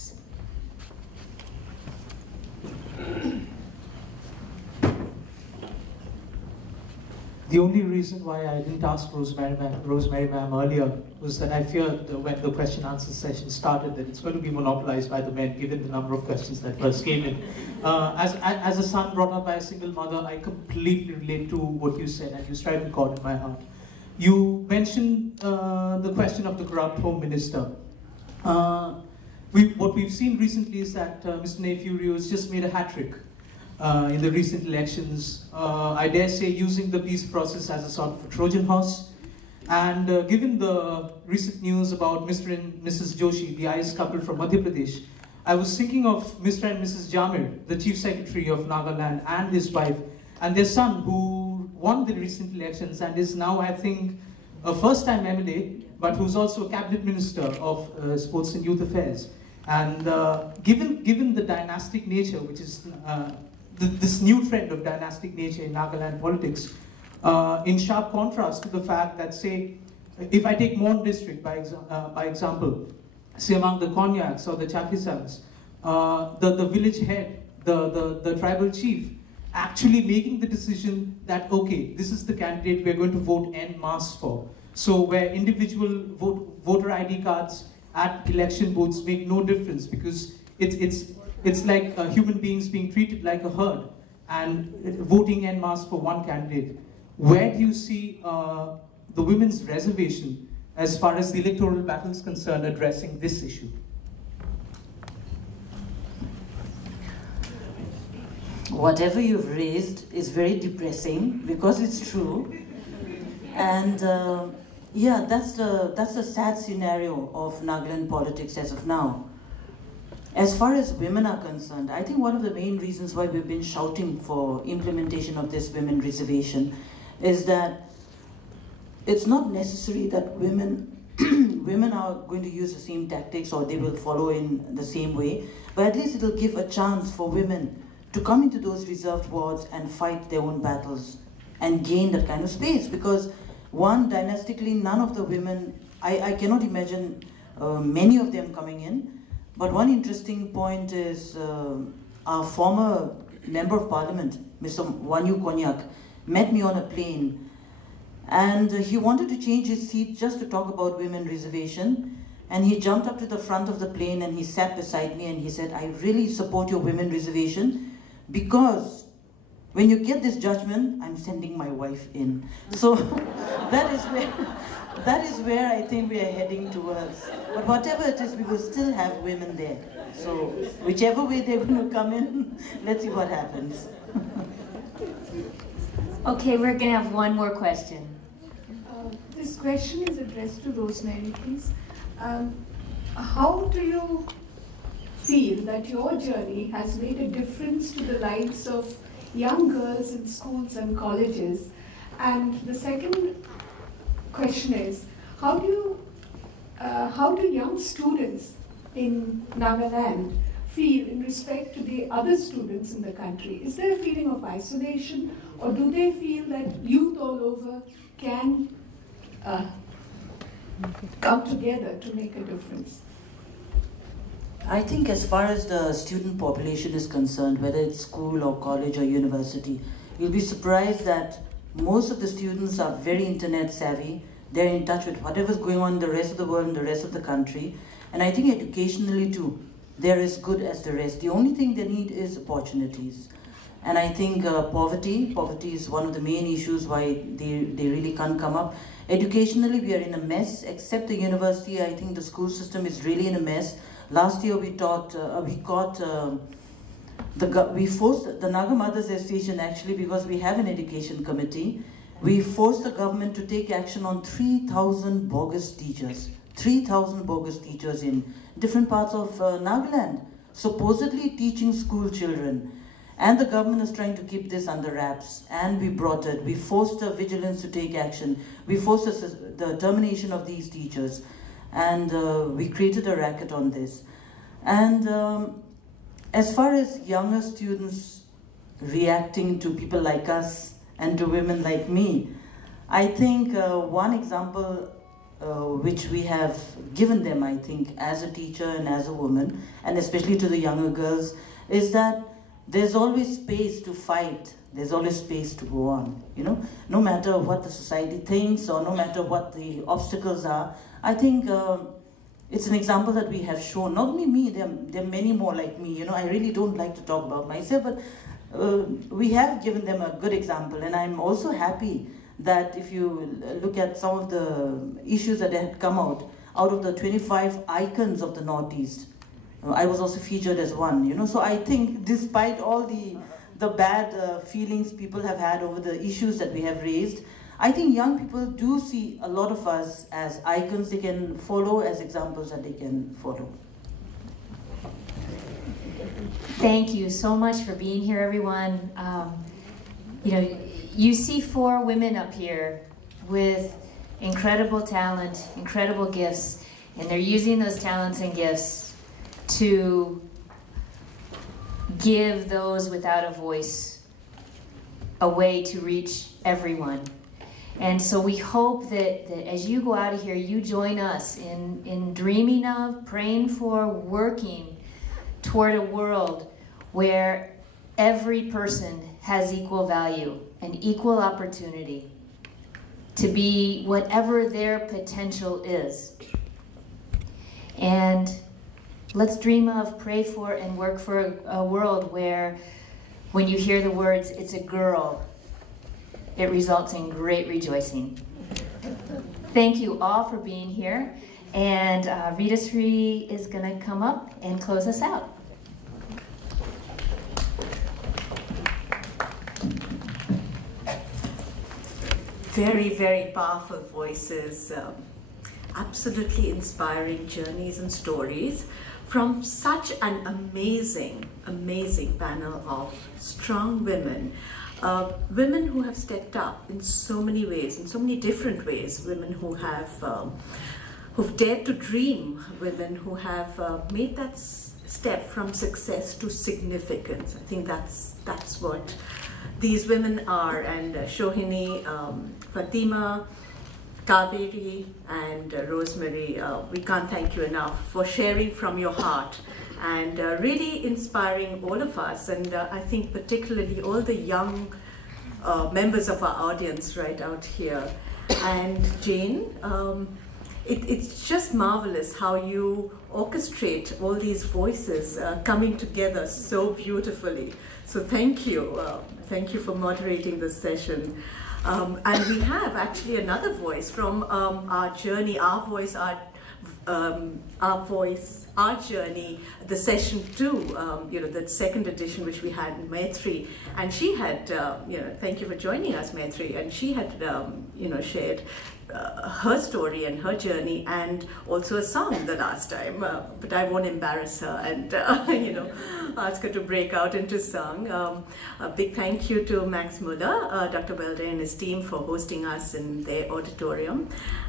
The only reason why I didn't ask Rosemary ma'am earlier was that I feared that when the question answer session started that it's going to be monopolized by the men given the number of questions that first came in. As a son brought up by a single mother, I completely relate to what you said and you strike a chord in my heart. You mentioned the question of the corrupt home minister. What we've seen recently is that Mr. Neyfurio has just made a hat-trick in the recent elections, I dare say using the peace process as a sort of a Trojan horse. And given the recent news about Mr. and Mrs. Joshi, the IS couple from Madhya Pradesh, I was thinking of Mr. and Mrs. Jamir, the Chief Secretary of Nagaland, and his wife, and their son, who won the recent elections and is now, I think, a first-time MLA, but who's also a cabinet minister of Sports and Youth Affairs. And given the dynastic nature, which is this new trend of dynastic nature in Nagaland politics, in sharp contrast to the fact that, say, if I take Mon district by example, say among the Konyaks or the Chakisans, the village head, the tribal chief, actually making the decision that, okay, this is the candidate we're going to vote en masse for. So where individual voter ID cards at election booths make no difference because it's like human beings being treated like a herd and voting en masse for one candidate. Where do you see the women's reservation as far as the electoral battle is concerned addressing this issue? Whatever you've raised is very depressing because it's true. And yeah, that's the sad scenario of Nagaland politics as of now. As far as women are concerned, I think one of the main reasons why we've been shouting for implementation of this women reservation is that it's not necessary that women are going to use the same tactics or they will follow in the same way, but at least it'll give a chance for women to come into those reserved wards and fight their own battles and gain that kind of space. Because one, dynastically, none of the women, I cannot imagine many of them coming in. But one interesting point is our former Member of Parliament, Mr. Wanyu Konyak, met me on a plane and he wanted to change his seat just to talk about women reservation, and he jumped up to the front of the plane and he sat beside me and he said, I really support your women reservation because when you get this judgment, I'm sending my wife in. So that is where I think we are heading towards. But whatever it is, we will still have women there. So whichever way they're going to come in, let's see what happens. Okay, we're going to have one more question. This question is addressed to Rosemary, please. How do you feel that your journey has made a difference to the lives of young girls in schools and colleges? And the second question is, how do young students in Nagaland feel in respect to the other students in the country? Is there a feeling of isolation, or do they feel that youth all over can come together to make a difference? I think as far as the student population is concerned, whether it's school or college or university, you'll be surprised that most of the students are very internet savvy. They're in touch with whatever's going on in the rest of the world and the rest of the country. And I think educationally too, they're as good as the rest. The only thing they need is opportunities. And I think poverty is one of the main issues why they really can't come up. Educationally, we are in a mess. Except the university, I think the school system is really in a mess. Last year, we forced the Naga Mothers Association, actually, because we have an education committee, we forced the government to take action on 3,000 bogus teachers. 3,000 bogus teachers in different parts of Nagaland, supposedly teaching school children. And the government is trying to keep this under wraps. And we brought it. We forced the vigilance to take action. We forced the termination of these teachers. And we created a racket on this. And as far as younger students reacting to people like us and to women like me, I think one example which we have given them, I think, as a teacher and as a woman, and especially to the younger girls, is that there's always space to fight. There's always space to go on. You know, no matter what the society thinks or no matter what the obstacles are, I think it's an example that we have shown. Not only me, there are many more like me. You know, I really don't like to talk about myself, but we have given them a good example. And I'm also happy that if you look at some of the issues that had come out of the 25 icons of the Northeast, I was also featured as one, you know. So I think despite all the bad feelings people have had over the issues that we have raised, I think young people do see a lot of us as icons they can follow, as examples that they can follow. Thank you so much for being here, everyone. You know, you see 4 women up here with incredible talent, incredible gifts, and they're using those talents and gifts to give those without a voice a way to reach everyone. And so we hope that as you go out of here, you join us in dreaming of, praying for, working toward a world where every person has equal value and equal opportunity to be whatever their potential is. And let's dream of, pray for, and work for a world where when you hear the words, "it's a girl," it results in great rejoicing. Thank you all for being here. And Rita Sri is going to come up and close us out. Very, very powerful voices, absolutely inspiring journeys and stories from such an amazing, amazing panel of strong women. Women who have stepped up in so many ways, in so many different ways. Women who have, who've dared to dream. Women who have made that step from success to significance. I think that's what these women are. And Shohini, Fatima, Kaveri, and Rosemary, we can't thank you enough for sharing from your heart and really inspiring all of us, and I think particularly all the young members of our audience right out here. And Jane, it's just marvelous how you orchestrate all these voices coming together so beautifully. So thank you. Thank you for moderating this session. And we have actually another voice from our journey, our voice, our journey, the session 2, you know, the second edition which we had in Maitri, and she had, you know, thank you for joining us, Maitri, and she had, you know, shared her story and her journey, and also a song the last time, but I won't embarrass her and, you know, ask her to break out into song. A big thank you to Max Mueller, Dr. Welder and his team for hosting us in their auditorium,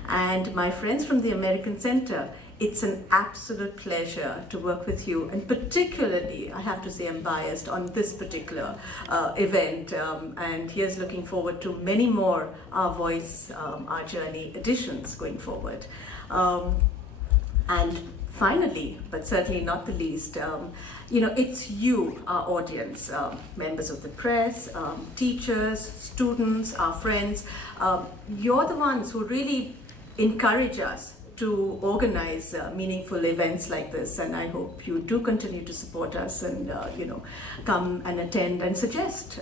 and my friends from the American Center. It's an absolute pleasure to work with you, and particularly, I have to say I'm biased on this particular event, and here's looking forward to many more Our Voice, Our Journey editions going forward. And finally, but certainly not the least, you know, it's you, our audience, members of the press, teachers, students, our friends. You're the ones who really encourage us to organize meaningful events like this, and I hope you do continue to support us and come and attend and suggest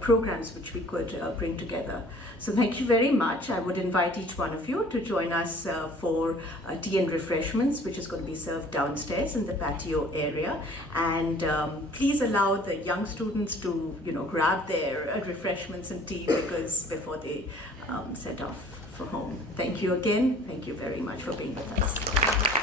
programs which we could bring together. So thank you very much. I would invite each one of you to join us for tea and refreshments, which is going to be served downstairs in the patio area. And please allow the young students to grab their refreshments and tea before they set off for home. Thank you again. Thank you very much for being with us.